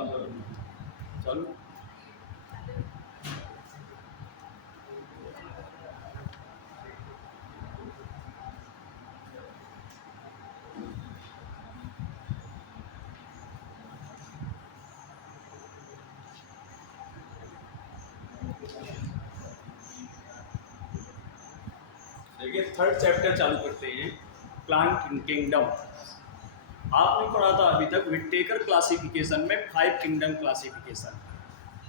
चालू कर दूँ। चालू। देखिए थर्ड चैप्टर चालू करते हैं, प्लांट किंगडम। आपने पढ़ा था अभी तक विटेकर क्लासिफिकेशन में 5 किंगडम क्लासिफिकेशन।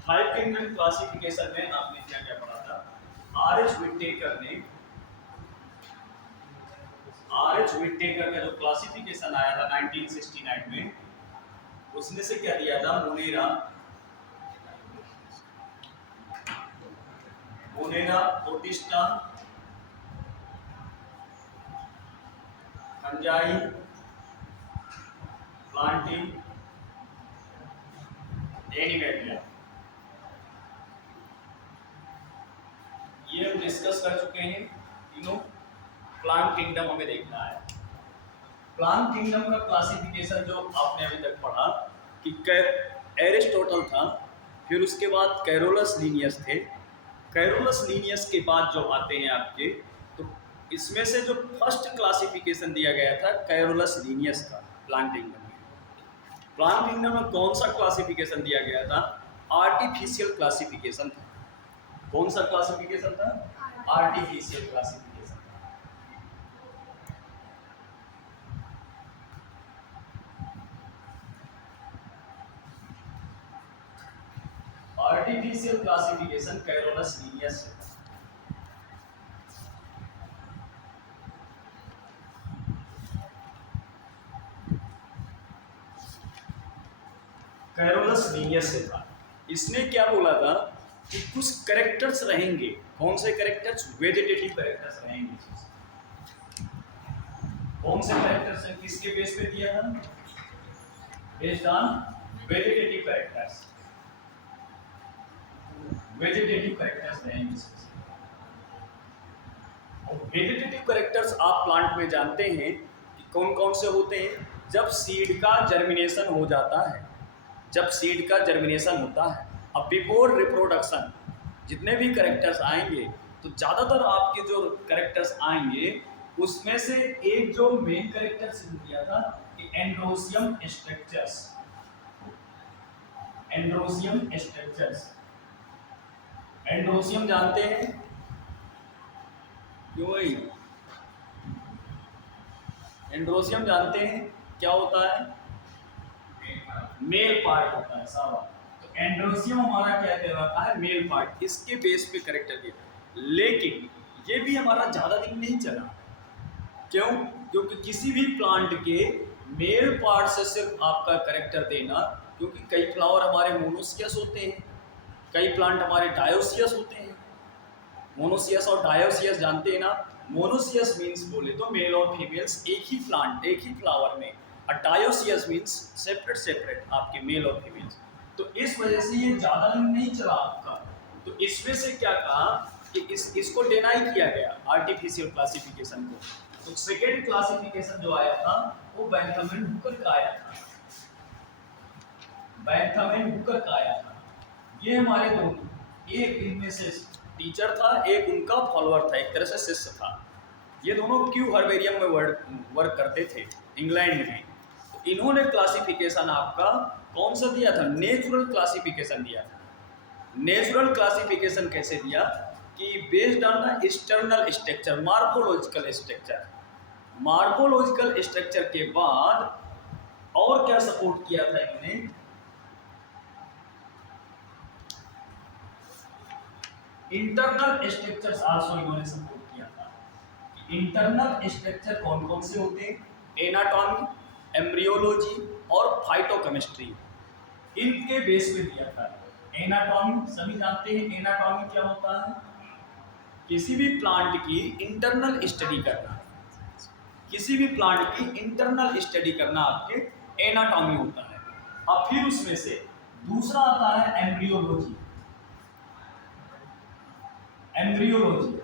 5 किंगडम क्लासिफिकेशन में आपने क्या क्या पढ़ा था? आर.एच. विटेकर का जो क्लासिफिकेशन आया था 1969 में, उसने से क्या दिया था? Monera, protista, fungi, planting, animalia. ये हम डिस्कस कर चुके हैं तीनों। प्लांट किंगडम हमें देखना है। प्लांट किंगडम का क्लासिफिकेशन जो आपने अभी तक पढ़ा कि एरिस्टोटल था, फिर उसके बाद कैरोलस लीनियस थे। कैरोलस लीनियस के बाद जो आते हैं आपके, तो इसमें से जो फर्स्ट क्लासिफिकेशन दिया गया था कैरोलस लीनियस का प्लांट किंगडम में। प्लांट किंगडम में कौन सा क्लासिफिकेशन दिया गया था? आर्टिफिशियल क्लासिफिकेशन था। कौन सा क्लासिफिकेशन था? Artificial classification. Artificial classification Carolus Linnaeus से था। कैरोलस लीनियस से था। इसने क्या बोला था कि कुछ कैरेक्टर्स रहेंगे। कौन से कैरेक्टर्स? वेजिटेटिव कैरेक्टर्स रहेंगे। कौन से कैरेक्टर्स हैं? किसके बेस पे दिया था? Based on vegetative characters. Vegetative characters रहेंगे। वेजिटेटिव कैरेक्टर्स आप प्लांट में जानते हैं कि कौन कौन से होते हैं? जब सीड का जर्मिनेशन हो जाता है, जब सीड का जर्मिनेशन होता है, अब बिफोर रिप्रोडक्शन जितने भी कैरेक्टर्स आएंगे, तो ज़्यादातर आपके जो कैरेक्टर्स आएंगे उसमें से एक जो मेन कैरेक्टर दिया था कि androecium structures. Androecium structures, androecium जानते हैं क्यों? वही एंड्रोसियम जानते हैं क्या होता है? मेल पार्ट होता है। सावा तो एंड्रोसियम हमारा क्या कहलाता है? Male part. इसके बेस पे कैरेक्टर दिया, लेकिन ये भी हमारा ज्यादा दिन नहीं चला। क्यों? क्योंकि किसी भी प्लांट के मेल पार्ट से सिर्फ आपका कैरेक्टर देना, क्योंकि कई फ्लावर हमारे मोनोसियस होते हैं, कई प्लांट हमारे डायोसियस होते हैं। मोनोसियस और डायोसियस जानते हैं ना? मोनोसियस मीन्स बोले तो मेल और फीमेल्स एक ही प्लांट, एक ही फ्लावर में, और डायोसियस मीन्स सेपरेट सेपरेट आपके मेल और फीमेल्स। तो इस वजह से ये ज़्यादा दिन नहीं चला आपका। तो इसमें से क्या कहा कि इसको डिनाई किया गया आर्टिफिशियल क्लासिफिकेशन को। तो सेकेंड क्लासिफिकेशन जो आया था वो बैंथम एंड हुकर का आया था। बैंथम एंड हुकर का आया था। ये हमारे दोनों, एक इनमें से टीचर था, एक उनका फॉलोअर था, एक तरह से शिष्य था। ये दोनों क्यू हर्बेरियम में वर्क करते थे इंग्लैंड में। तो इन्होंने क्लासिफिकेशन आपका कौन सा दिया था? नेचुरल क्लासिफिकेशन दिया था। नेचुरल क्लासिफिकेशन कैसे दिया कि based on the external structure, morphological structure. Morphological structure के बाद और क्या सपोर्ट किया था इन्होंने? इंटरनल स्ट्रक्चर्स आल्सो इन्होंने सपोर्ट किया था। इंटरनल स्ट्रक्चर कौन कौन से होते हैं? एनाटॉमी, एम्ब्रियोलॉजी और फाइटोकेमिस्ट्री, इनके बेस पे दिया था। एनाटॉमी सभी जानते हैं, एनाटॉमी क्या होता है? किसी भी प्लांट की इंटरनल स्टडी करना, किसी भी प्लांट की इंटरनल स्टडी करना आपके एनाटॉमी होता है। अब फिर उसमें से दूसरा आता है एम्ब्रियोलॉजी। एम्ब्रियोलॉजी,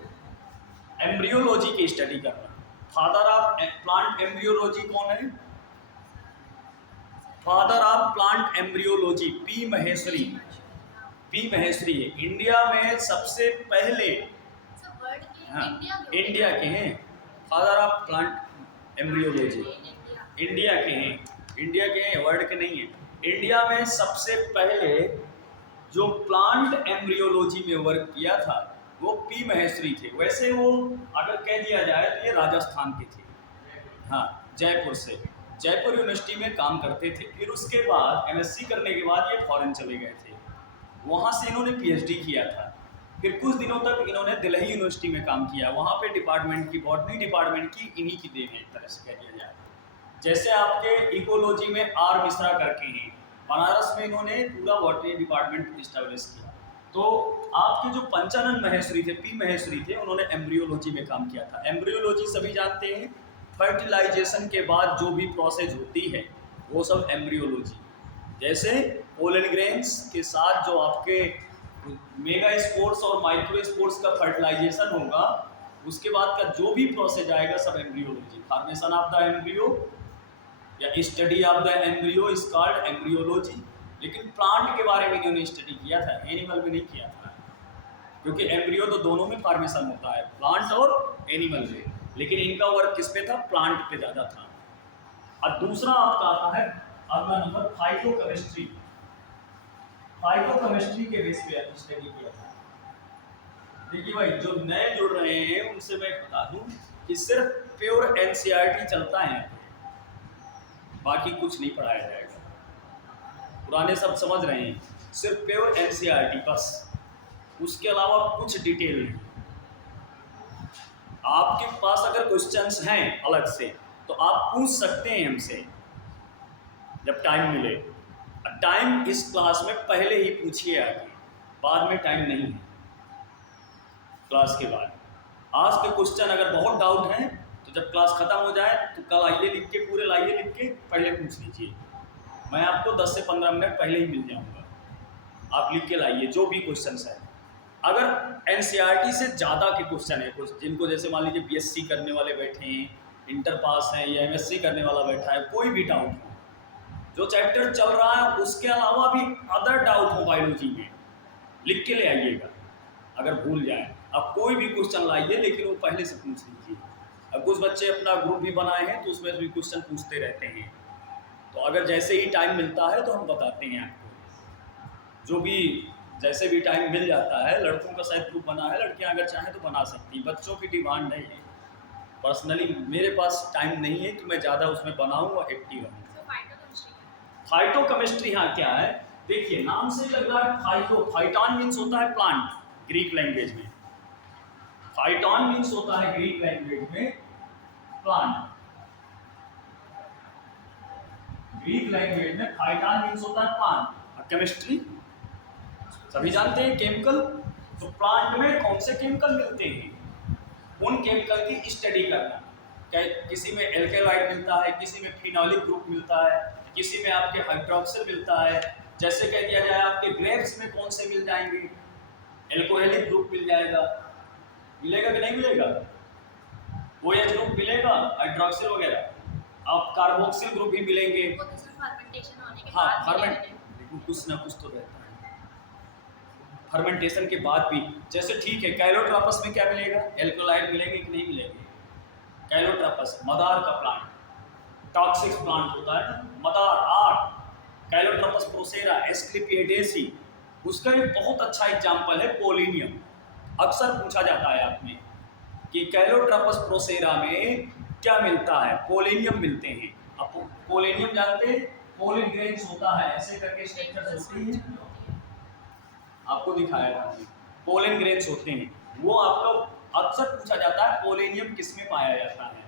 एम्ब्रियोलॉजी की स्टडी करना। फादर ऑफ प्लांट एम्ब्रियोलॉजी कौन है? Father of plant embryology P Maheshwari. P Maheshwari है इंडिया में सबसे पहले, हाँ इंडिया के हैं, father of plant embryology India के हैं, इंडिया के हैं, वर्ल्ड के नहीं है। इंडिया में सबसे पहले जो प्लांट एम्ब्रियोलॉजी में वर्क किया था वो पी महेश्वरी थे। वैसे वो अगर कह दिया जाए तो ये राजस्थान के थे, हाँ जयपुर से, जयपुर यूनिवर्सिटी में काम करते थे। फिर उसके बाद एमएससी करने के बाद ये फॉरेन चले गए थे, वहाँ से इन्होंने पीएचडी किया था। फिर कुछ दिनों तक इन्होंने दिल्ली यूनिवर्सिटी में काम किया, वहाँ पे डिपार्टमेंट की, बॉटनी डिपार्टमेंट की इन्हीं की देन है एक तरह से कह दिया जाए। जैसे आपके इकोलॉजी में आर मिश्रा करके हैं, बनारस में इन्होंने पूरा बॉटनी डिपार्टमेंट इस्टेब्लिश किया। तो आपके जो पंचानन महेश्वरी थे, पी महेश्वरी थे, उन्होंने एम्ब्रियोलॉजी में काम किया था। एम्ब्रियोलॉजी सभी जानते हैं, फर्टिलाइजेशन के बाद जो भी प्रोसेस होती है वो सब एम्ब्रियोलॉजी। जैसे पोलन ग्रेन्स के साथ जो आपके मेगा स्पोर्स और माइक्रो स्पोर्स का फर्टिलाइजेशन होगा, उसके बाद का जो भी प्रोसेस आएगा सब embryology. Formation of the embryo या study of the embryo is called embryology. लेकिन प्लांट के बारे में इन्होंने स्टडी किया था, एनिमल में नहीं किया था, क्योंकि एम्ब्रियो तो दोनों में फॉर्मेशन होता है, प्लांट और एनिमल में, लेकिन इनका वर्क किस पे था, प्लांट पे ज़्यादा था। और दूसरा आपका आता है अगला नंबर फाइटोकेमिस्ट्री। फाइटोकेमिस्ट्री के बेस पे स्टडी किया था। देखिए भाई जो नए जुड़ रहे हैं उनसे मैं बता दूं कि सिर्फ प्योर एनसीईआरटी चलता है, बाकी कुछ नहीं पढ़ाया जाएगा। पुराने सब समझ रहे हैं, सिर्फ प्योर एनसीईआरटी बस, उसके अलावा कुछ डिटेल नहीं। आपके पास अगर क्वेश्चंस हैं अलग से तो आप पूछ सकते हैं हमसे जब टाइम मिले। टाइम इस क्लास में पहले ही पूछिए आगे, बाद में टाइम नहीं है क्लास के बाद। आज के क्वेश्चन अगर बहुत डाउट हैं तो जब क्लास खत्म हो जाए तो कल आइए लिख के, पूरे लाइए लिख के, पहले पूछ लीजिए। मैं आपको 10 से 15 मिनट पहले ही मिल जाऊंगा, आप लिख के लाइए जो भी क्वेश्चन है। अगर एनसीईआरटी से ज़्यादा के क्वेश्चन है, कुछ जिनको जैसे मान लीजिए बीएससी करने वाले बैठे हैं, इंटर पास हैं या एमएससी करने वाला बैठा है, कोई भी डाउट हो, जो चैप्टर चल रहा है उसके अलावा भी अदर डाउट हो बायोलॉजी में, लिख के ले आइएगा। अगर भूल जाए अब कोई भी क्वेश्चन लाइए, लेकिन वो पहले से पूछ लीजिए। अब कुछ बच्चे अपना ग्रुप भी बनाए हैं तो उसमें भी क्वेश्चन पूछते रहते हैं, तो अगर जैसे ही टाइम मिलता है तो हम बताते हैं आपको। जो भी जैसे भी टाइम मिल जाता है, लड़कों का शायद ग्रुप बना है, लड़कियां अगर चाहें तो बना सकती, बच्चों की डिमांड नहीं है। पर्सनली मेरे पास टाइम नहीं है कि मैं ज़्यादा उसमें बनाऊँ और एक्टिव रहूँ। फाइटोकेमिस्ट्री हाँ क्या है, देखिए नाम से लग रहा है फाइटो, फाइटॉन मीन्स होता है प्लांट ग्रीक लैंग्वेज में, फाइटॉन मीन्स होता है ग्रीक लैंग्वेज में प्लांट, ग्रीक लैंग्वेज में फाइटॉन मीन्स होता है प्लांट। केमिस्ट्री सभी जानते हैं केमिकल, तो प्लांट में कौन से केमिकल मिलते हैं उन केमिकल की स्टडी करना। क्या किसी में एल्केलाइड मिलता है, किसी में फिनोलिक ग्रुप मिलता है, किसी में आपके हाइड्रोक्सिल मिलता है। जैसे कह दिया जाए आपके ग्रेप्स में कौन से मिल जाएंगे, एल्कोहलिक ग्रुप मिल जाएगा, मिलेगा कि नहीं मिलेगा, OH ग्रुप मिलेगा, हाइड्रोक्सिल वगैरह, आप कार्बोक्सिल ग्रुप भी मिलेंगे। हाँ फर्मेंट, लेकिन कुछ ना कुछ तो रहता है फर्मेंटेशन के बाद भी। जैसे ठीक है कैलोट्रोपस में क्या मिलेगा, एल्कोलाइड मिलेंगे कि नहीं मिलेंगे। कैलोट्रोपस मदार का प्लांट, टॉक्सिक प्लांट होता है ना मदार, आर्ट, कैलोट्रोपस प्रोसेरा, एस्क्लेपिएडेसी, उसका एक बहुत अच्छा एग्जाम्पल है पोलिनियम। अक्सर पूछा जाता है आपने कि कैलोट्रोपस प्रोसेरा में क्या मिलता है, पोलिनियम मिलते हैं। अब पोलिनियम जानते हैं, पोलिन ग्रेन्स होता है, ऐसे करके स्ट्रक्चर होती है, आपको दिखाया था, पोलन ग्रेन्स होते हैं। वो आपको अक्सर पूछा जाता है पोलेनियम किस में पाया जाता है,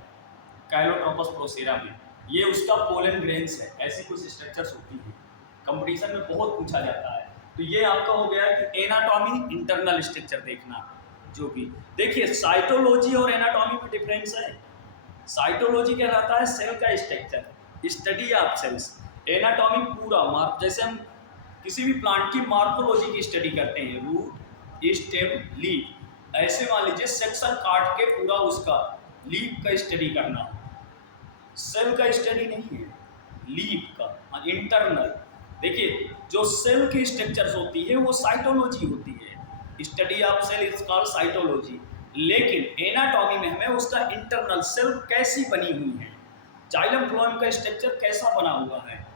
कैलोट्रोपस प्रोसेरा में, ये उसका पोलन ग्रेन्स है, ऐसी कुछ स्ट्रक्चर्स होती हैं, कंपटीशन में बहुत पूछा जाता है। तो ये आपका हो गया कि एनाटॉमी, इंटरनल स्ट्रक्चर देखना। जो भी देखिए साइटोलॉजी और एनाटॉमी में डिफरेंस है। साइटोलॉजी क्या रहता है, सेल का structure, study of cells. Anatomy पूरा मार्क, जैसे हम किसी भी प्लांट की मार्कोलॉजी की स्टडी करते हैं, रूट, स्टेम, लीफ, ऐसे मान लीजिए सेक्शन काट के पूरा उसका लीफ का स्टडी करना, सेल का स्टडी नहीं है, लीफ का इंटरनल। देखिए जो सेल की स्ट्रक्चर्स होती है वो साइटोलॉजी होती है, study of cell is called cytology. लेकिन एनाटॉमी में हमें उसका इंटरनल सेल कैसी बनी हुई है, जाइलम फ्लोएम का स्ट्रक्चर कैसा बना हुआ है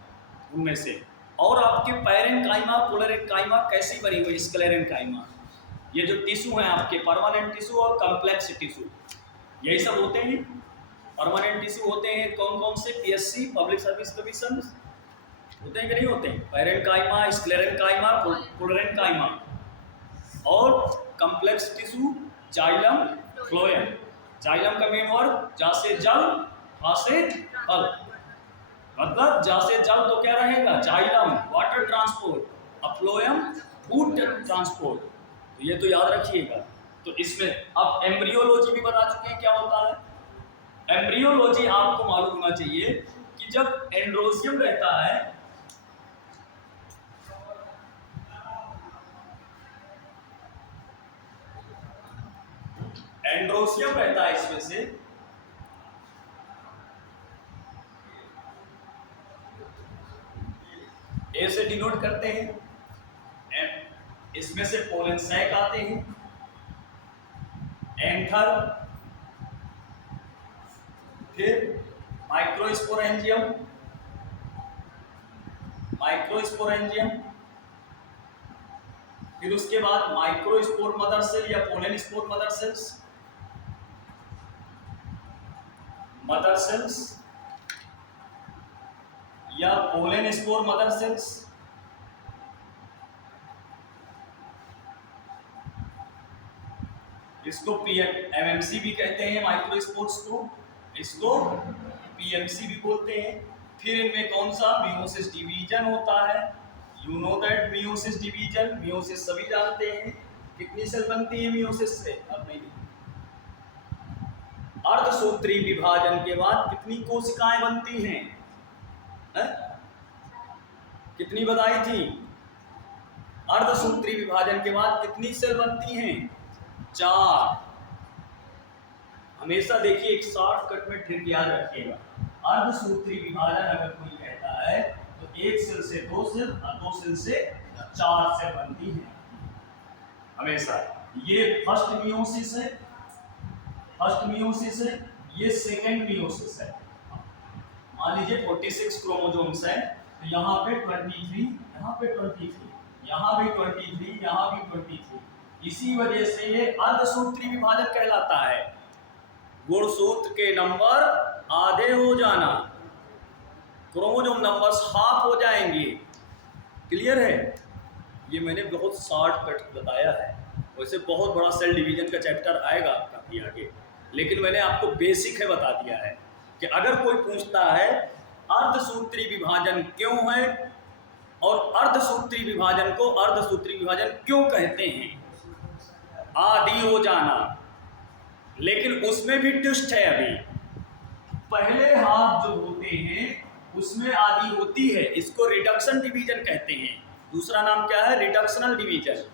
उनमें से, और आपके पैरेन्काइमा पोलरेन्काइमा कैसी बनी हुई, स्क्लेरेन्काइमा, ये जो टिश्यू हैं आपके परमानेंट टिश्यू और कॉम्प्लेक्स टिश्यू, यही सब होते हैं। परमानेंट टिश्यू होते हैं कौन कौन से, पीएससी पब्लिक सर्विस कमीशन होते हैं कि नहीं होते हैं, पैरेन्काइमा, स्क्लेरेन्काइमा, पोलरेन्काइमा, और complex tissue xylem phloem. Xylem का मेन वर्क जा से जल, हा से फल, मतलब जा से जल तो क्या रहेगा, xylem water transport, phloem food transport, तो ये तो याद रखिएगा। तो इसमें अब एम्ब्रियोलॉजी भी बता चुके हैं क्या होता है। एम्ब्रियोलॉजी आपको मालूम होना चाहिए कि जब एंड्रोसियम रहता है, एंड्रोसियम रहता है इसमें से, ए से डिनोट करते हैं, इसमें से पोलन सैक आते हैं, एंथर, फिर माइक्रोस्पोरेंजियम, माइक्रोस्पोरेंजियम, फिर उसके बाद माइक्रोस्पोर मदर सेल या pollen spore mother cells, mother cells या पोलन स्पोर मदर सेल्स, इसको एमएमसी भी कहते हैं माइक्रोस्पोर्स को, इसको पीएमसी भी बोलते हैं। फिर इनमें कौन सा मियोसिस डिवीजन होता है, you know that meiosis division, meiosis सभी जानते हैं, कितनी सेल बनती है मियोसिस से, अब नहीं। अर्धसूत्री विभाजन के बाद कितनी कोशिकाएं बनती हैं, है? कितनी बताई थी, अर्धसूत्री विभाजन के बाद कितनी सेल बनती हैं, 4। हमेशा देखिए एक शॉर्टकट में ट्रिक याद रखिएगा, अर्धसूत्री विभाजन अगर कोई कहता है तो 1 सेल से 2 सेल और 2 सेल से 4 सेल बनती है हमेशा। ये फर्स्ट मियोसिस है, फर्स्ट मियोसिस है, ये सेकेंड मियोसिस है। मान लीजिए 46 क्रोमोसोम्स है, तो यहाँ पे 23, यहाँ पे 23, यहाँ भी 23, यहाँ भी 23, इसी वजह से ये अर्धसूत्री विभाजन कहलाता है। गुणसूत्र के नंबर आधे हो जाना, क्रोमोसोम नंबर्स हाफ हो जाएंगे, क्लियर है। ये मैंने बहुत शॉर्टकट बताया है, वैसे बहुत बड़ा सेल डिवीजन का चैप्टर आएगा काफी आगे, लेकिन मैंने आपको बेसिक है बता दिया है कि अगर कोई पूछता है अर्धसूत्री विभाजन क्यों है और अर्धसूत्री विभाजन को अर्धसूत्री विभाजन क्यों कहते हैं, आदि हो जाना। लेकिन उसमें भी ट्विस्ट है, अभी पहले हाफ जो होते हैं उसमें आदि होती है, इसको रिडक्शन डिवीजन कहते हैं, दूसरा नाम क्या है, रिडक्शनल डिवीजन।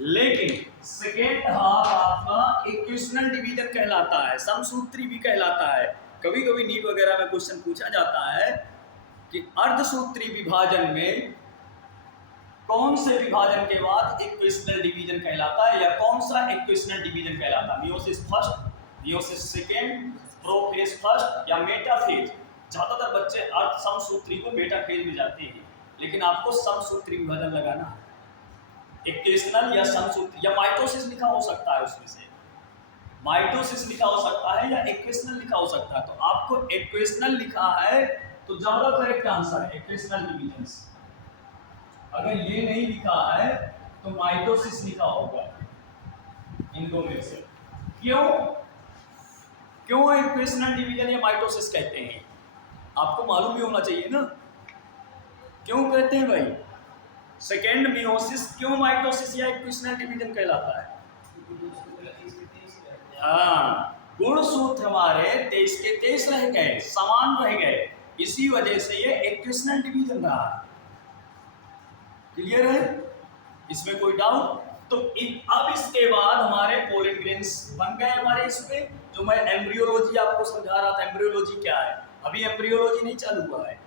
लेकिन सेकेंड हाफ आपका इक्वेशनल डिवीजन कहलाता है, समसूत्री भी कहलाता है। कभी कभी नीट वगैरह में क्वेश्चन पूछा जाता है कि अर्धसूत्री विभाजन में कौन से विभाजन के बाद इक्वेशनल डिवीजन कहलाता है, या कौन सा इक्वेशनल डिवीजन कहलाता है, meiosis first, meiosis second, prophase first या मेटाफेज। ज्यादातर बच्चे अर्ध समसूत्री को मेटाफेज में जाते हैं, लेकिन आपको समसूत्री विभाजन लगाना है, इक्वेशनल या समसूत्री, या माइटोसिस लिखा हो सकता है, उसमें से माइटोसिस लिखा हो सकता है या इक्वेशनल लिखा हो सकता है। तो आपको इक्वेशनल लिखा है तो ज्यादा करेक्ट आंसर है इक्वेशनल डिवीजन। अगर ये नहीं लिखा है तो माइटोसिस लिखा होगा इनको में से। क्यों क्यों इक्वेशनल डिवीजन या माइटोसिस कहते हैं, आपको मालूम भी होना चाहिए ना, क्यों कहते हैं भाई। सेकेंड मियोसिस क्यों माइटोसिस या इक्वेशनल डिवीजन कहलाता है, हाँ, गुणसूत्र हमारे 23 के 23 रह गए, समान रह गए, इसी वजह से ये इक्वेशनल डिवीजन रहा। क्लियर है, इसमें कोई डाउट। तो अब इसके बाद हमारे पोलन ग्रेन्स बन गए हमारे, इसमें जो मैं एम्ब्रियोलॉजी आपको समझा रहा था, एम्ब्रियोलॉजी क्या है, अभी एम्ब्रियोलॉजी नहीं चालू हुआ है,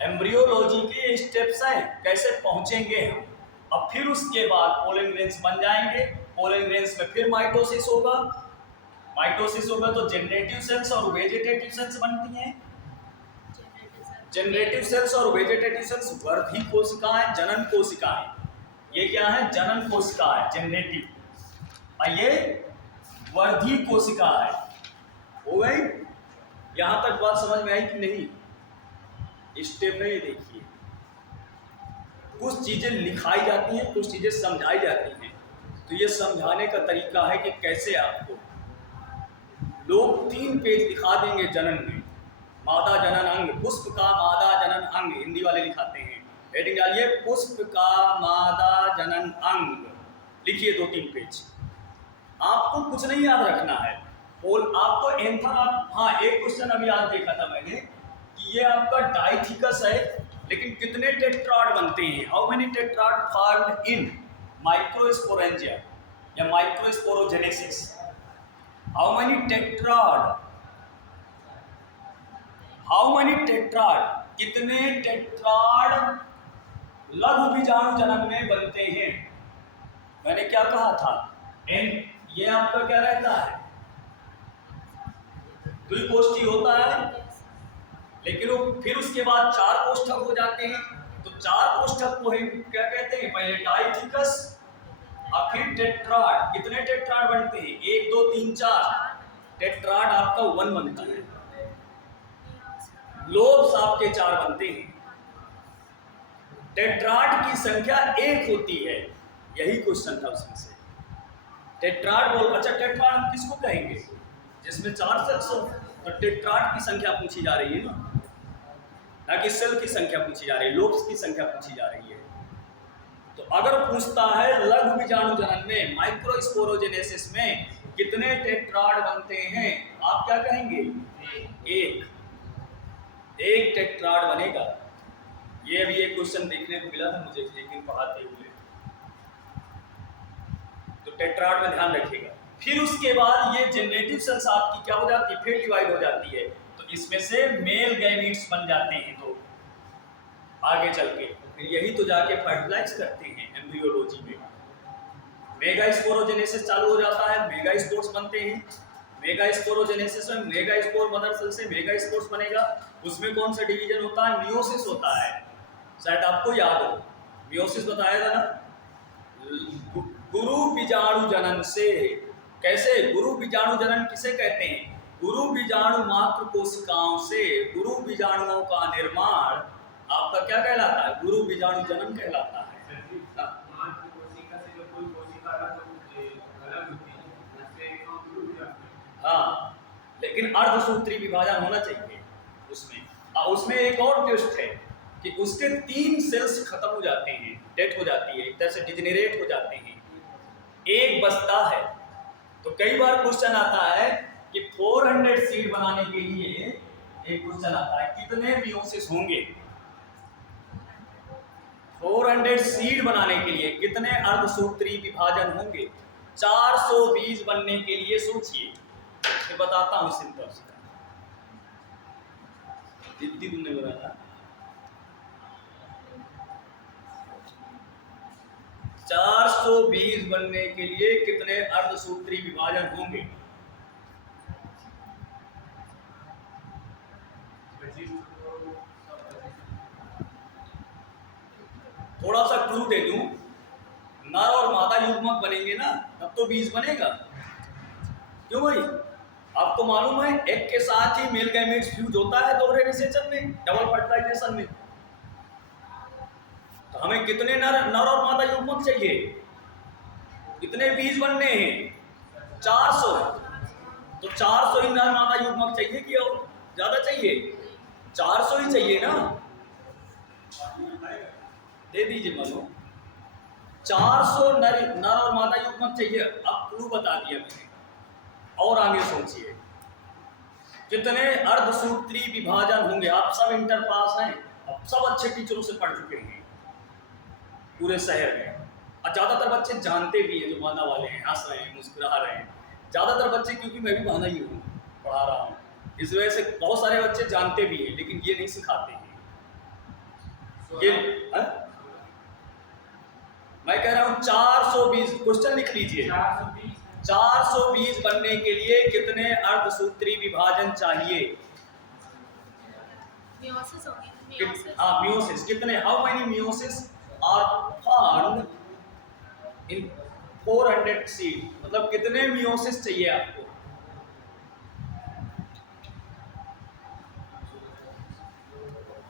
एम्ब्रियोलॉजी के स्टेप्स हैं, कैसे पहुंचेंगे हम। अब फिर उसके बाद पोलन ग्रेन्स बन जाएंगे, पोलन ग्रेन्स में फिर माइटोसिस होगा, माइटोसिस होगा तो जनरेटिव सेल्स और वेजिटेटिव सेल्स बनती हैं। जनरेटिव सेल्स और वेजिटेटिव सेल्स वर्धी कोशिकाएं, जनन कोशिकाएं। ये क्या है? जनन कोशिका है, जनरेटिव। और ये वर्धी कोशिका है। हो गई? यहां तक बात समझ में आई कि नहीं? स्टेप में ये देखिए, कुछ चीजें लिखाई जाती हैं, कुछ चीजें समझाई जाती हैं। तो ये समझाने का तरीका है कि कैसे आपको लोग 3 पेज दिखा देंगे जनन में, मादा जनन अंग, पुष्प का मादा जनन अंग, हिंदी वाले लिखाते हैं, हेडिंग डालिए पुष्प का मादा जनन अंग, लिखिए 2-3 पेज। आपको कुछ नहीं याद रखना है, और आपको एंथर, हाँ एक क्वेश्चन अभी आज देखा था मैंने कि ये आपका डाइथिकस है, लेकिन कितने टेट्राड बनते हैं? How many tetrad formed in microsporangia या microsporogenesis? How many tetrad, how many tetrad, कितने टेट्राड लघु बीजाणु जनन में बनते हैं? मैंने क्या कहा था? एन, ये आपका क्या रहता है? द्विकोष्ठी होता है, लेकिन वो फिर उसके बाद 4 कोष्ठक हो जाते हैं। तो 4 कोष्ठक को हम क्या कहते हैं? पहले डाइथिकस और फिर टेट्राड। कितने टेट्राड बनते हैं? 1 2 3 4 टेट्राड आपका 1 बनता है। लोब्स आपके 4 बनते हैं। टेट्राड की संख्या 1 होती है, यही क्वेश्चन था उसमें से। टेट्राड बोल, अच्छा टेट्राड हम किसको कहेंगे? जिसमें 4 सेल्स हो। तो टेट्राड की संख्या पूछी जा रही है ना कि सेल की संख्या पूछी जा रही है, लोब्स की संख्या पूछी जा रही है। तो अगर पूछता है लघु बीजाणु जनन में, माइक्रोस्पोरोजेनेसिस में कितने टेट्राड बनते हैं, आप क्या कहेंगे? 1 टेट्राड बनेगा। ये भी एक क्वेश्चन देखने को मिला था मुझे एक दिन पढ़ाते हुए, तो टेट्राड में ध्यान रखिएगा। फिर उसके बाद ये जनरेटिव सेल्स आपकी क्या हो जाती है? फिर डिवाइड हो जाती है, तो इसमें से मेल गैमीट्स बन जाते हैं। तो आगे चल के फिर यही तो जाके फर्टिलाइज करते हैं एम्ब्रियोलॉजी में। मेगास्पोरोजेनेसिस चालू हो जाता है, मेगास्पोर्स बनते हैं। मेगास्पोरोजेनेसिस में मेगास्पोर मदर सेल से मेगास्पोर्स बनेगा। उसमें कौन सा डिवीजन होता है? मियोसिस होता है। शायद आपको याद हो, मियोसिस बताया था ना। गुरु बीजाणु जनन से, कैसे गुरु बीजाणु जनन किसे कहते हैं? गुरु बीजाणु मात्र कोशिकाओं से गुरु बीजाणुओं का निर्माण आपका क्या कहलाता है? गुरु बीजाणु जनन कहलाता है। हाँ, लेकिन अर्धसूत्री विभाजन होना चाहिए उसमें। उसमें एक और ट्विस्ट है कि उसके 3 सेल्स खत्म हो जाते हैं, डेथ हो जाती है, एक तरह से डिजेनरेट हो जाते हैं, एक बचता है। तो कई बार क्वेश्चन आता है कि 400 सीड बनाने के लिए, एक क्वेश्चन आता है कितने मियोसिस होंगे? 400 सीड बनाने के लिए कितने अर्धसूत्री विभाजन होंगे? 420 बनने के लिए सोचिए। मैं बताता हूं सिंपल सा, जितनी तुमने बताया 420 बनने के लिए कितने अर्धसूत्री विभाजन होंगे? थोड़ा सा क्लू दे दूं, नर और मादा युग्मक बनेंगे ना, तब तो 20 बनेगा। क्यों भाई? आपको मालूम है एक के साथ ही मेल गैमेट्स फ्यूज होता है दोहरे निषेचन में, डबल फर्टिलाइजेशन में। तो हमें कितने नर और मादा युग्मक चाहिए? कितने 20 बनने हैं? 400। तो 400 ही नर मादा युग्मक चाहिए कि और ज्यादा चाहिए? 400 ही चाहिए ना, दे दीजिए। मानो 400 नर और मादा युग्मक चाहिए। अब क्लू बता दिया मैंने, और आगे सोचिए कितने अर्धसूत्री विभाजन होंगे। आप सब इंटर पास हैं, अब सब अच्छे टीचरों से पढ़ चुके हैं पूरे शहर में, और ज्यादातर बच्चे जानते भी हैं, जो मादा वाले हैं, हंस रहे हैं, मुस्कुरा रहे हैं ज्यादातर बच्चे, क्योंकि मैं भी मादा ही हूँ, पढ़ा रहा हूँ, इस वजह से बहुत सारे बच्चे जानते भी हैं, लेकिन ये नहीं सिखाते हैं। ये मैं कह रहा हूं 420, क्वेश्चन लिख लीजिए। 420 बनने के लिए कितने अर्धसूत्री विभाजन चाहिए? मियोसिस कितने? How many meiosis are found in 400 seed, मतलब कितने मियोसिस चाहिए आपको?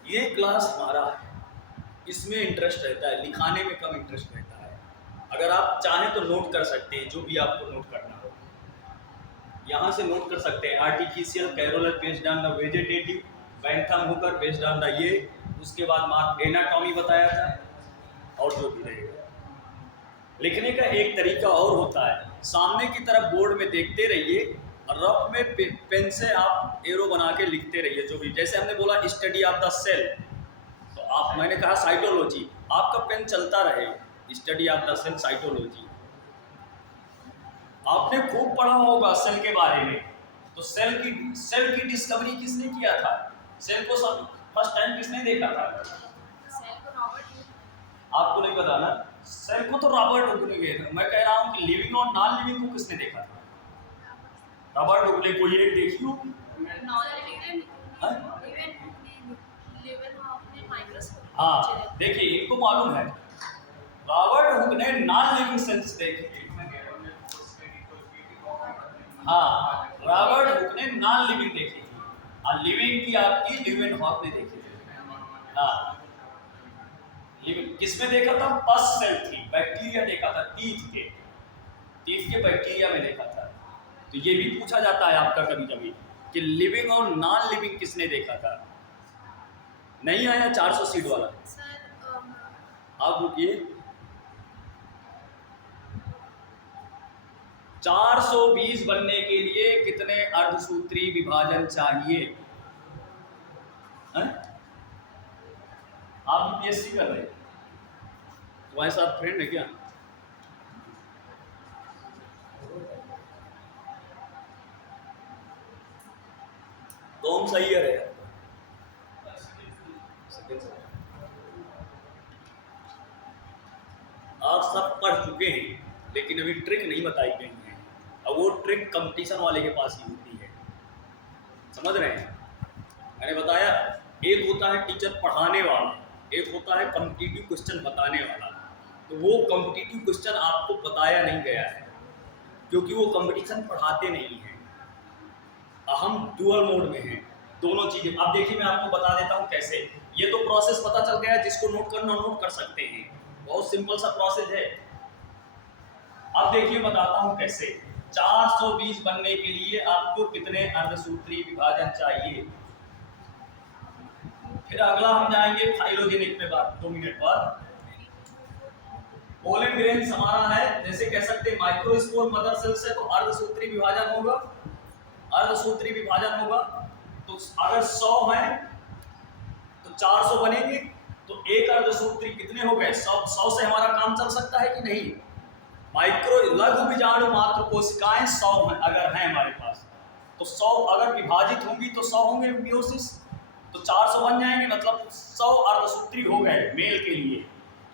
ये क्लास हमारा है, इसमें इंटरेस्ट रहता है, लिखाने में कम इंटरेस्ट रहता है। अगर आप चाहें तो नोट कर सकते हैं, जो भी आपको नोट करना हो यहाँ से नोट कर सकते हैं। Artificial Carolus based on the vegetative, Bentham Hooker based on the ये, उसके बाद मार्क एनाटॉमी बताया था, और जो भी रहेगा। लिखने का एक तरीका और होता है, सामने की तरफ बोर्ड में देखते रहिए और रफ में पेन से आप एरो बना के लिखते रहिए। जो भी, जैसे हमने बोला स्टडी ऑफ द सेल, तो आप, मैंने कहा साइटोलॉजी, आपका पेन चलता रहे, study of the cell, cytology. आपने खूब पढ़ा होगा सेल के बारे में, तो सेल की डिस्कवरी किसने किया था? सेल को फर्स्ट टाइम किसने देखा था? आपको नहीं पता ना? सेल को तो रॉबर्ट हुक ने देखा। मैं कह रहा हूँ कि लिविंग और नॉन लिविंग को किसने देखा था? रॉबर्ट हुक ने। कोई एक देखी हो? हाँ, देखिए इनको मालूम है, रॉबर्ट हुक ने नॉन लिविंग सेल्स देखी थी। हाँ, रॉबर्ट हुक ने नॉन लिविंग देखी थी, और लिविंग की आपकी ल्यूवेनहॉक ने देखी थी। हाँ, लिविंग किसमें देखा था? पस सेल थी, बैक्टीरिया देखा था, टीथ के बैक्टीरिया में देखा था। तो ये भी पूछा जाता है आपका कभी कभी कि लिविंग और नॉन लिविंग किसने देखा था। नहीं आया 400 सीट वाला? आप रुकिए, 420 बनने के लिए कितने अर्धसूत्री विभाजन चाहिए? आप बीपीएससी कर रहे हैं, तुम्हारे साथ फ्रेंड है क्या? कौन सही है? आप सब पढ़ चुके हैं, लेकिन अभी ट्रिक नहीं बताई गई है, और वो ट्रिक कंपटीशन वाले के पास ही होती है। समझ रहे हैं? मैंने बताया, एक होता है टीचर पढ़ाने वाला, एक होता है कॉम्पिटिटिव क्वेश्चन बताने वाला। तो वो कॉम्पिटिटिव क्वेश्चन आपको बताया नहीं गया है, क्योंकि वो कंपटीशन पढ़ाते नहीं हैं। हम डुअल मोड में हैं, दोनों चीजें। अब देखिए, मैं आपको बता देता हूँ कैसे। ये तो प्रोसेस पता चल गया, जिसको नोट करना नोट कर सकते हैं, बहुत सिंपल सा प्रोसेस है। अब देखिए, बताता हूँ कैसे। 420 बनने के लिए आपको कितने अर्धसूत्री विभाजन चाहिए? फिर अगला हम जाएंगे फाइलोजेनिक पे, बात 2 मिनट बाद। पोलन ग्रेन्स हमारा है, जैसे कह सकते हैं माइक्रोस्पोर मदर सेल से, तो अर्धसूत्री विभाजन होगा, अर्धसूत्री विभाजन होगा। तो अगर 100 है तो 400 बनेंगे, तो एक अर्धसूत्री कितने हो गए? 100 से हमारा काम चल सकता है कि नहीं? माइक्रो लघु बीजाणु मात्र कोशिकाएं 100 हैं, अगर हैं हमारे पास, तो 100 अगर विभाजित होंगी तो 100 होंगे मियोसिस, तो 400 बन जाएंगे, मतलब 100 अर्धसूत्री हो गए मेल के लिए।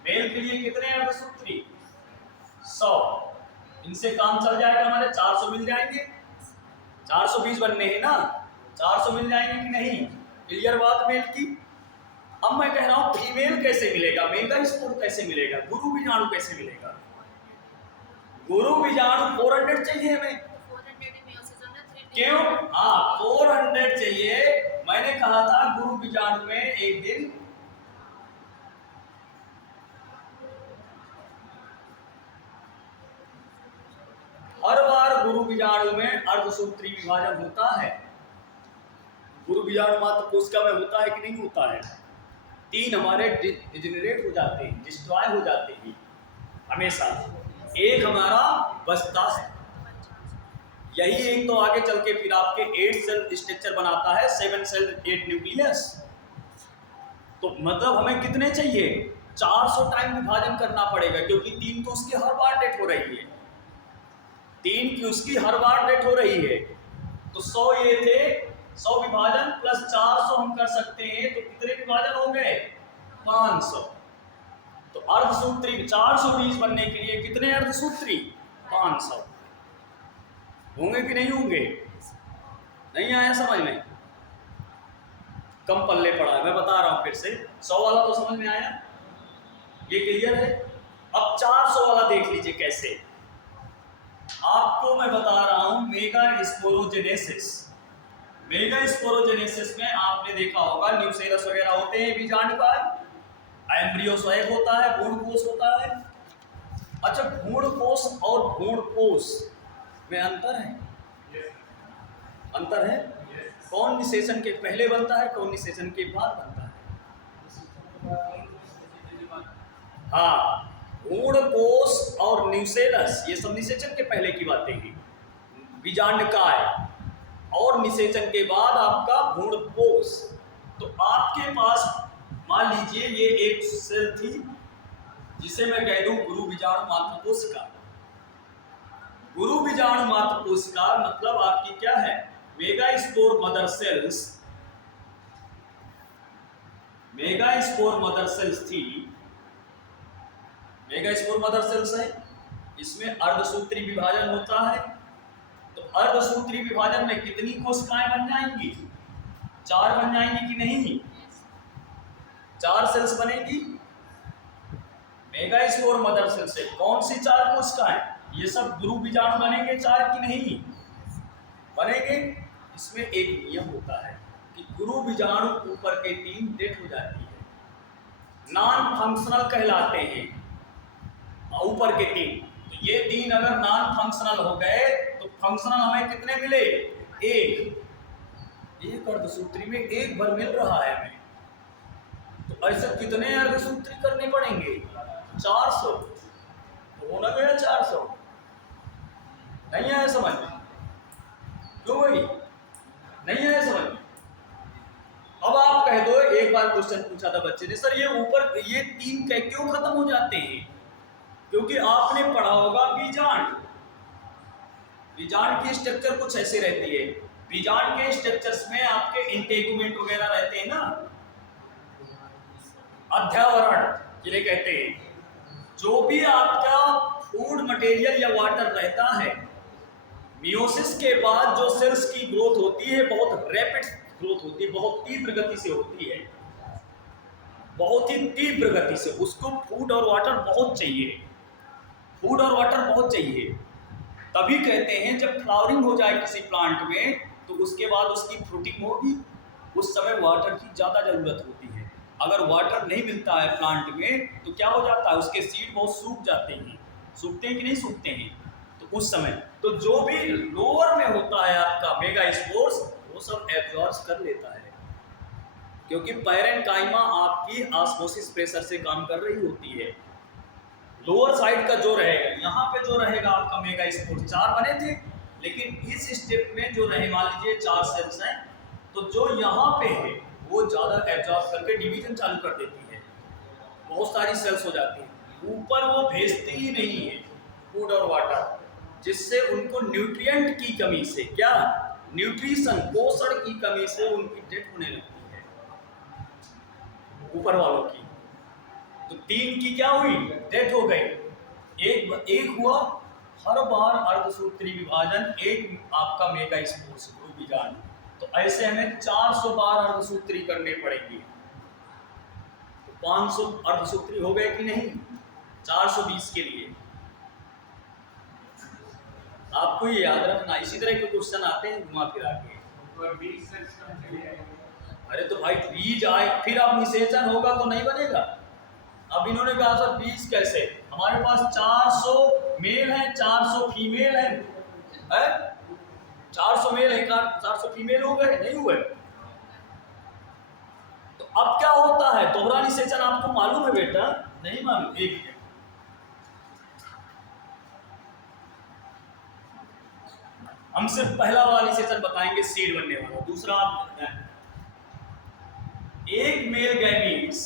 मेल के लिए कितने अर्धसूत्री? 100। इनसे काम चल जाएगा, हमारे 400 मिल जाएंगे। 420 बनने हैं ना, 400 मिल जाएंगे कि नहीं? क्लियर बात मेल की। अब मैं कह रहा हूं फीमेल कैसे मिलेगा, मेगा स्पोर कैसे मिलेगा, गुरु बीजाणु कैसे मिलेगा? गुरु बीजाणु 400 चाहिए हमें। क्यों? हाँ, 400 चाहिए। मैंने कहा था गुरु बीजाणु में एक दिन हर बार गुरु बीजाणु में अर्धसूत्री विभाजन होता है। गुरु बीजाणु मात्र कोशिका में होता है कि नहीं होता है? 3 हमारे डिजेनरेट हो जाते हैं, डिस्ट्रॉय हो जाते हैं हमेशा, एक हमारा बचता है। यही एक तो आगे चल के फिर आपके 8 सेल स्ट्रक्चर बनाता है, 7 सेल 8 न्यूक्लियस। तो मतलब हमें कितने चाहिए? 400 टाइम विभाजन करना पड़ेगा, क्योंकि 3 तो उसकी हर बार डेट हो रही है, 3 की उसकी हर बार डेट हो रही है। तो 100 ये थे, 100 विभाजन प्लस 400 हम कर सकते हैं, तो कितने विभाजन हो गए? 500। तो अर्धसूत्री 420 बनने के लिए कितने अर्धसूत्री? 500 होंगे कि नहीं होंगे? नहीं आया समझ में? कम पल्ले पड़ा है, मैं बता रहा हूं फिर से। 100 वाला तो समझ में आया, ये क्लियर है। अब 400 वाला देख लीजिए कैसे। आपको मैं बता रहा हूं मेगा स्पोरोजेनेसिस। मेगा स्पोरोजेनेसिस में आपने देखा होगा न्यूसेलस वगैरह होते हैं बीजांड का, एम्ब्रियो स्वयं होता है, भ्रूणकोश होता है। अच्छा, भ्रूणकोश और भ्रूणकोश में अंतर है? अंतर है। कौन निषेचन के पहले बनता है, कौन निषेचन के बाद बनता है? हाँ, भ्रूणकोश और न्यूसेलस ये सब निषेचन के पहले की बातें हैं। बीजांडकाय और निषेचन के बाद आपका भ्रूणकोश। तो आपके पास मान लीजिए ये एक सेल थी जिसे मैं कह दूं गुरु बीजाणु मात्र कोशिका। गुरु बीजाणु मात्र कोशिका मतलब आपकी क्या है? Mega spore mother cells. Mega spore mother cells थी, मेगा स्पोर मदर सेल्स है। इसमें अर्धसूत्री विभाजन होता है। तो अर्धसूत्री विभाजन में कितनी कोशिकाएं बन जाएंगी? 4 बन जाएंगी कि नहीं? 4 सेल्स बनेगी मेगा स्पोर मदर सेल से। कौन सी 4 कोशिकाएं? ये सब गुरु बीजाणु बनेंगे 4 की नहीं बनेंगे। इसमें एक नियम होता है कि गुरु बीजाणु ऊपर के 3 डेथ हो जाती है, नॉन फंक्शनल कहलाते हैं ऊपर के 3। तो ये 3 अगर नॉन फंक्शनल हो गए तो फंक्शनल हमें कितने मिले? 1 अर्धसूत्री में 1 भर मिल रहा है हमें। तो ऐसे कितने अर्धसूत्री करने पड़ेंगे? 400। तो होना गया 400। नहीं आया समझ में? क्यों भाई नहीं आया समझ में? अब आप कह दो, एक बार क्वेश्चन पूछा था बच्चे ने, सर ये ऊपर ये 3 क्यों खत्म हो जाते हैं? क्योंकि आपने पढ़ा होगा बीजांड। बीजांड की स्ट्रक्चर कुछ ऐसे रहती है। बीजांड के स्ट्रक्चर्स में आपके इंटेगुमेंट वगैरह रहते हैं ना, अध्यावरण जिन्हें कहते हैं। जो भी आपका फूड मटेरियल या वाटर रहता है, मियोसिस के बाद जो सेल्स की ग्रोथ होती है बहुत रैपिड ग्रोथ होती है, बहुत तीव्र गति से होती है, बहुत ही तीव्र गति से। उसको फूड और वाटर बहुत चाहिए, फूड और वाटर बहुत चाहिए। तभी कहते हैं जब फ्लावरिंग हो जाए किसी प्लांट में तो उसके बाद उसकी फ्रूटिंग होगी, उस समय वाटर की ज़्यादा ज़रूरत होती है। अगर वाटर नहीं मिलता है प्लांट में तो क्या हो जाता है? उसके सीड बहुत सूख जाते हैं। सूखते हैं कि नहीं सूखते हैं? तो उस समय तो जो भी लोअर में होता है आपका मेगा स्पोर्स वो सब एब्जॉर्ब कर लेता है, क्योंकि पैरेन्काइमा आपकी ऑस्मोसिस प्रेशर से काम कर रही होती है। लोअर साइड का जो रहेगा, यहाँ पे जो रहेगा आपका मेगा स्पोर्स 4 बने थे, लेकिन इस स्टेप में जो रहे मान लीजिए 4 सेल्स हैं, तो जो यहाँ पे है वो ज़्यादा एब्जॉर्ब करके डिवीजन चालू कर देती है, बहुत सारी सेल्स हो जाती हैं। ऊपर वो भेजती ही नहीं है फूड और वाटर, जिससे उनको न्यूट्रिएंट की कमी से, क्या न्यूट्रिशन पोषण की कमी से उनकी डेथ होने लगती है ऊपर वालों की। तो 3 की क्या हुई? डेथ हो गई। एक हुआ हर बार अर्धसूत्री विभाजन, एक आपका मेगा स्पोर्स गुरु बीजाणु। तो ऐसे हमें 400 बार अर्धसूत्री करने पड़ेंगे। तो 500 अर्धसूत्री हो गए कि नहीं 420 के लिए? आपको ये याद रखना, इसी तरह के क्वेश्चन आते हैं घुमा फिरा के। अरे तो भाई बीज आए फिर अब निषेचन होगा तो नहीं बनेगा। अब इन्होंने कहा सर बीज कैसे? हमारे पास 400 मेल है, 400 फीमेल है, 400 मेल है, 400 फीमेल हो गए, नहीं हुए? तो अब क्या होता है? दोहरा निषेचन आपको मालूम है बेटा? नहीं मालूम? एक मिनट, हम सिर्फ पहला वाला निषेचन बताएंगे, सीड बनने वाला। दूसरा आप एक मेल गैमीट्स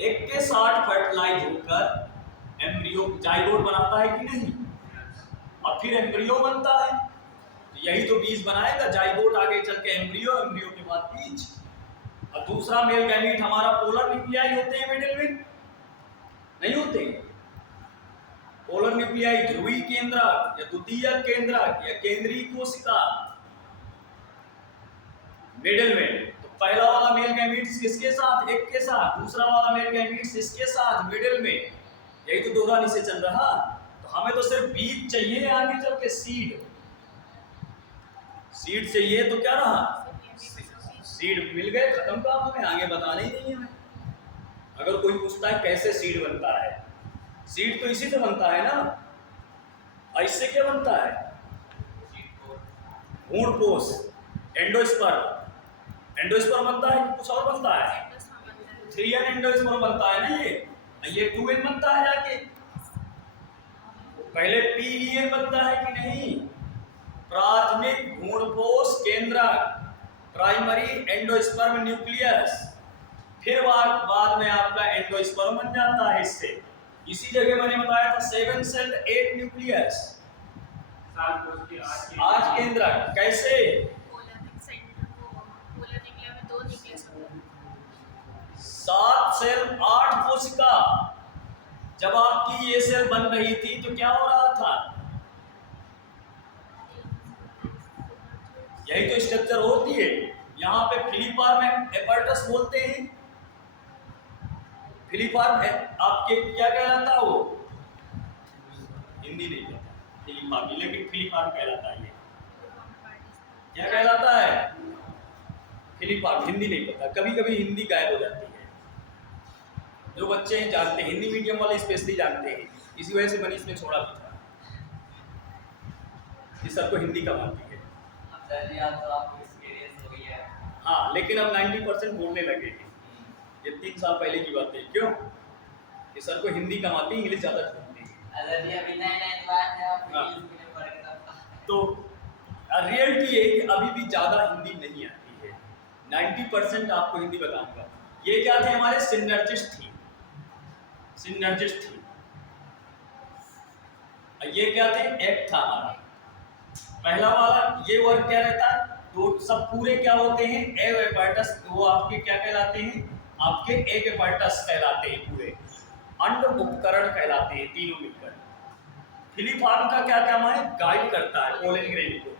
एक के साथ फर्टिलाइज होकर एम्ब्रियो जाइगोट बनाता है कि नहीं, और फिर एम्ब्रियो बनता है। तो यही तो बीज बनाएगा, जाइगोट आगे चल के एम्ब्रियो, एम्ब्रियो के बाद बीज। और दूसरा मेल गैमीट हमारा पोलर न्यूक्लियाई होते हैं मिडिल में, नहीं होते। पोलर न्यूक्लियाई ध्रुवीय केंद्रक या द्वितीयक केंद्रक या केंद्रीय कोशिका मिडिल में। तो पहला वाला मेल गैमीट्स किसके साथ, एक के साथ, दूसरा वाला मेल गैमीट्स इसके साथ मिडिल में। यही तो दोहरानी से चल रहा। तो हमें तो सिर्फ बीज चाहिए, आगे चल के सीड चाहिए। तो क्या रहा, सीड मिल गए, खत्म काम, हमें आगे बताना ही नहीं है हमें। अगर कोई पूछता है कैसे सीड बनता है, सीड तो इसी से बनता है ना। इससे क्या बनता है, भ्रूणपोष, एंडोस्पर्म बनता है कि कुछ और बनता है, 3n एंडोस्पर्म बनता है ना। ये 2n बनता है जाके। पहले PEN बनता है कि नहीं, प्राथमिक भ्रूणपोष केंद्रक, प्राइमरी एंडोस्पर्म न्यूक्लियस। फिर बाद में आपका एंडोस्पर्म बन जाता है इससे। इसी जगह मैंने बताया था 7 सेल 8 न्यूक्लियस, 8 केंद्रक। कैसे, 7 सेल 8 कोशिका। जब आपकी ये सेल बन रही थी तो क्या हो रहा था, यही तो स्ट्रक्चर होती है। यहाँ पे फिलीपार में एपर्टस बोलते हैं। फिलीपार आपके क्या कहलाता है, वो हिंदी नहीं कहता फिलीपार, लेकिन फिलीपार कहलाता है। ये क्या कहलाता है, फिलीपार। हिंदी नहीं पता, कभी कभी हिंदी गायब हो जाती है। जो बच्चे हैं जानते हैं, हिंदी मीडियम वाले स्पेशली जानते हैं। इसी वजह से मनीष ने छोड़ा भी था, ये सबको हिंदी कम आती है। हाँ, लेकिन अब 90% बोलने लगे हैं। ये 3 साल पहले की बात है। क्यों, ये सर को हिंदी कम आती है, इंग्लिश ज्यादा छोड़ती है। तो रियलिटी है कि अभी भी ज्यादा हिंदी नहीं आती है। 90% आपको हिंदी बताऊंगा। ये क्या थे, हमारे सिनर्जिस्ट थी। ये क्या थे, एक्ट था हमारा। पहला वाला ये वर्ग क्या रहता है, तो सब पूरे क्या होते हैं, एपिपर्टस। वो आपके क्या कहलाते हैं, आपके एपिपर्टस कहलाते हैं पूरे। अंड उपकरण कहलाते हैं तीनों मिलकर। फिलीफार्म का क्या काम है, गाइड करता है पोलन ग्रेन को,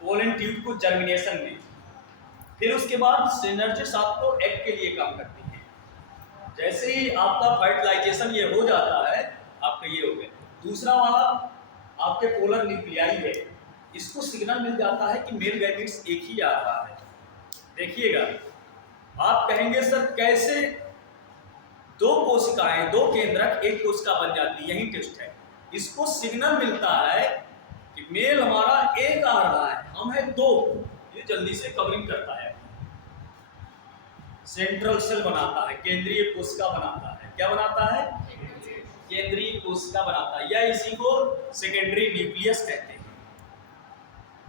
पोलन ट्यूब को जर्मिनेशन में। फिर उसके बाद सिनर्जिस्ट आपको एग के लिए काम करती है। जैसे ही आपका फर्टिलाइजेशन ये हो जाता है, आपका ये हो गया। दूसरा वाला आपके पोलर न्यूक्लियाई है, इसको सिग्नल मिल जाता है कि मेल गैमीट्स एक ही आ रहा है। देखिएगा, आप कहेंगे सर कैसे 2 कोशिकाएं, 2 केंद्रक, 1 कोशिका बन जाती है, यही टेस्ट है। इसको सिग्नल मिलता है कि मेल हमारा 1 आ रहा है, हम है 2। ये जल्दी से कवरिंग करता है, सेंट्रल सेल बनाता है, केंद्रीय कोशिका बनाता है। क्या बनाता है, केंद्रीय कोशिका बनाता है, या इसी को सेकेंडरी न्यूक्लियस कहते हैं,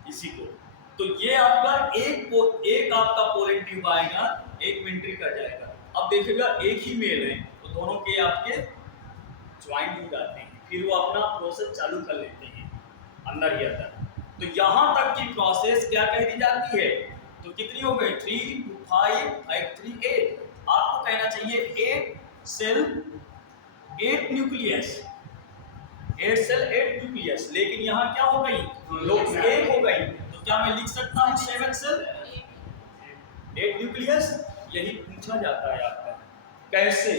इसी को। तो ये आपका एक आपका पोलन ट्यूब आएगा, 1 वेंट्रिकल जाएगा। अब देखिएगा एक ही मेल है, तो दोनों के आपके ज्वाइंट हो जाते हैं, फिर वो अपना प्रोसेस चालू कर लेते हैं अंदर ही अंदर। तो यहाँ तक की प्रोसेस क्या कह दी जाती है, तो कितनी हो गई, 3 2 5 5 3 8। आपको कहना चाहिए 8 सेल 8 न्यूक्लियस, 8 सेल 8 न्यूक्लियस। लेकिन यहाँ क्या हो गई, लोग 1 हो गई। तो क्या मैं लिख सकता हूँ 7 सेल 8 न्यूक्लियस। यही पूछा जाता है आपका, कैसे।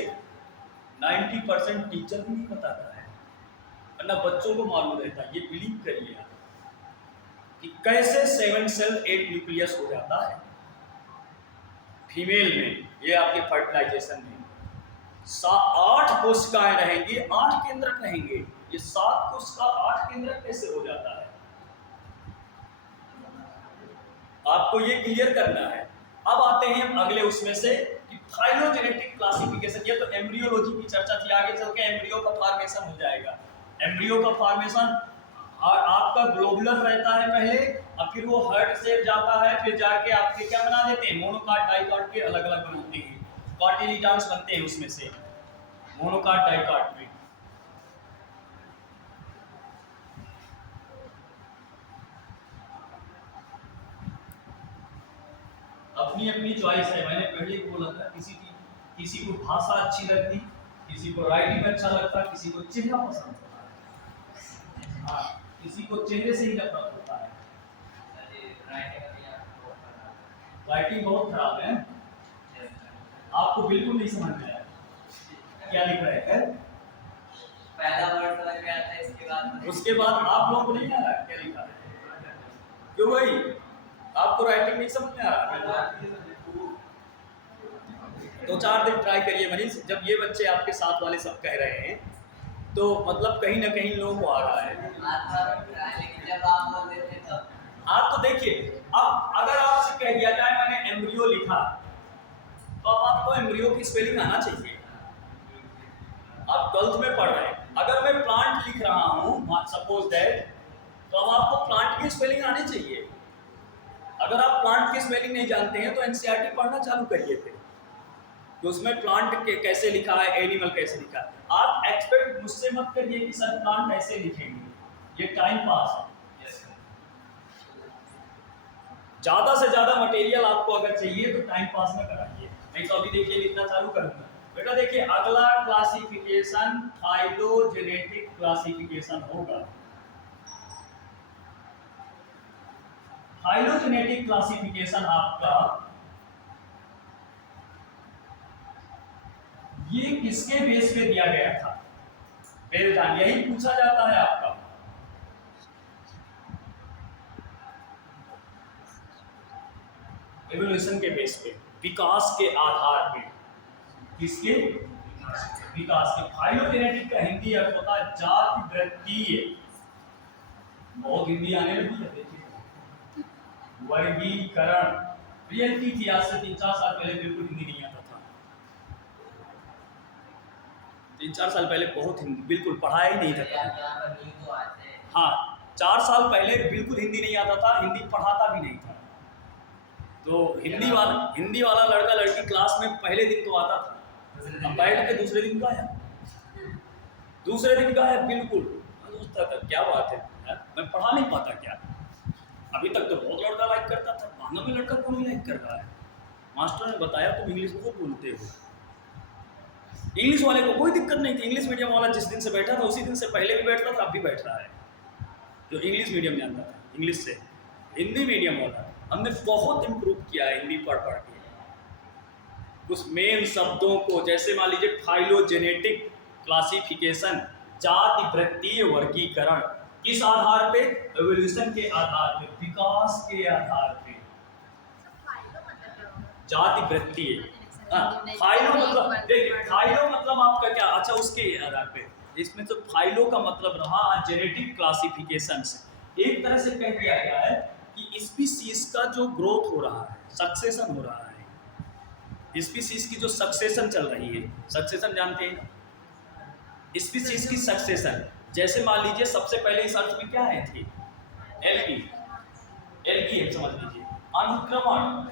90% टीचर को नहीं बताता है, वरना बच्चों को मालूम रहता है। ये बिलीव करिए आप कि कैसे 7 सेल 8 न्यूक्लियस हो जाता है फीमेल में। ये आपके फर्टिलाइजेशन में 8 कोशिकाएं रहेंगी, 8 केंद्रक रहेंगे। ये 7 कोशिका 8 केंद्रक कैसे हो जाता है, आपको ये क्लियर करना है। अब आते हैं हम अगले उसमें से कि फाइलोजेनेटिक क्लासिफिकेशन। ये तो एम्ब्रियोलॉजी की चर्चा थी, आगे चल के एम्ब्रियो का फॉर्मेशन हो जाएगा। एम्ब्रियो का फॉर्मेशन आपका ग्लोबुलर रहता है पहले, और फिर वो हर्ट शेप जाता है, फिर जाके आपके क्या बना देते हैं, मोनोकाट डाइकाट के अलग अलग बनाते हैं, कॉटिलिडॉन्स बनते हैं उसमें से, मोनोकाट डाइकाट में। अपनी अपनी अपनी चॉइस है। मैंने पहले ही बोला था, किसी को भाषा अच्छी लगती, किसी को राइटिंग अच्छा लगता, किसी को चेहरा पसंद होता है। हाँ, किसी को चेहरे से ही नफरत होता है। राइटिंग बहुत खराब है, आपको बिल्कुल नहीं समझ में आया क्या लिख रहा है। पहला वर्ड समझ में आता है, उसके बाद आप लोगों को नहीं आ रहा क्या लिखा है? क्यों भाई, आपको राइटिंग नहीं समझ में आ रहा? 2-4 दिन ट्राई करिए मनीष। जब ये बच्चे आपके साथ वाले सब कह रहे हैं तो मतलब कहीं ना कहीं लोगों को आ रहा है। लेकिन जब आप बोल देते हैं तब आप तो देखिए, अब अगर आपसे कह दिया जाए मैंने एम्ब्रियो लिखा, तो अब आपको एम्ब्रियो की स्पेलिंग आना चाहिए। आप 12th में पढ़ रहे हैं, अगर मैं प्लांट लिख रहा हूँ सपोज दैट, तो अब आपको प्लांट की स्पेलिंग आनी चाहिए। अगर आप प्लांट की स्पेलिंग नहीं जानते हैं तो एनसीईआरटी पढ़ना चालू करिए थे, तो उसमें प्लांट के कैसे लिखा है, एनिमल कैसे लिखा है। आप एक्सपेक्ट मुझसे मत करिए कि सर प्लांट ऐसे लिखेंगे, ये टाइम पास है। ज्यादा से ज्यादा मटेरियल आपको अगर चाहिए तो टाइम पास में कराइए, नहीं तो अभी देखिए लिखना चालू करूंगा। बेटा देखिए, अगला क्लासिफिकेशन फाइलोजेनेटिक क्लासिफिकेशन होगा। फाइलोजेनेटिक क्लासिफिकेशन आपका ये किसके बेस पे दिया गया था? बेलजान, यही पूछा जाता है आपका। एवोल्यूशन के बेस पे, विकास के आधार पे। किसके? विकास के। फाइलोजेनेटिक का हिंदी अर्थ होता है जाति वृत्तीय। बहुत हिंदी आने लगी है, देखिए। वर्गीकरण। रियलिटी थी, आज से 3-4 साल पहले बिल्कुल हिंदी नहीं आता था। 3-4 साल पहले बहुत हिंदी बिल्कुल पढ़ाया ही नहीं था। हाँ, 4 साल पहले बिल्कुल हिंदी नहीं आता था, हिंदी पढ़ाता भी नहीं था। तो हिंदी वाला लड़का लड़की क्लास में पहले दिन तो आता था, अब बैठ के दूसरे दिन गायब, दूसरे दिन गायब बिल्कुल। सोचता था क्या बात है यार, मैं पढ़ा नहीं पाता क्या? अभी तक तो बहुत लड़का लाइक करता था, मानो में लड़का कौन लाइक कर रहा है? मास्टर ने बताया तुम इंग्लिश बहुत बोलते हो। इंग्लिश वाले को कोई दिक्कत नहीं थी, इंग्लिश मीडियम वाला जिस दिन से बैठा था उसी दिन से पहले भी बैठता था, अब भी बैठ रहा है। जो इंग्लिश मीडियम जानता था, इंग्लिश से हिंदी मीडियम वाला, हमने बहुत इम्प्रूव किया है हिंदी पढ़ पढ़ के। कुछ मेन शब्दों को, जैसे मान लीजिए फाइलोजेनेटिक क्लासिफिकेशन, जाति वृत्तीय वर्गीकरण, किस आधार पे? एवोल्यूशन के आधार पे, विकास के आधार पे। जाति वृत्तीय, फाइलो मतलब देखिए, फाइलो मतलब आपका क्या? अच्छा, उसके आधार पे। इसमें तो फाइलो का मतलब रहा जेनेटिक क्लासिफिकेशन से। एक तरह से कह दिया गया है कि स्पीशीज का जो ग्रोथ हो रहा है, सक्सेशन हो रहा है, स्पीशीज की जो सक्सेशन चल रही है, सक्सेशन जानते हैं? स्पीशीज की सक्सेशन, जैसे मान लीजिए सबसे पहले इस अर्थ में क्या है थी? एल्गी समझ लीजिए, अनुक्रमण,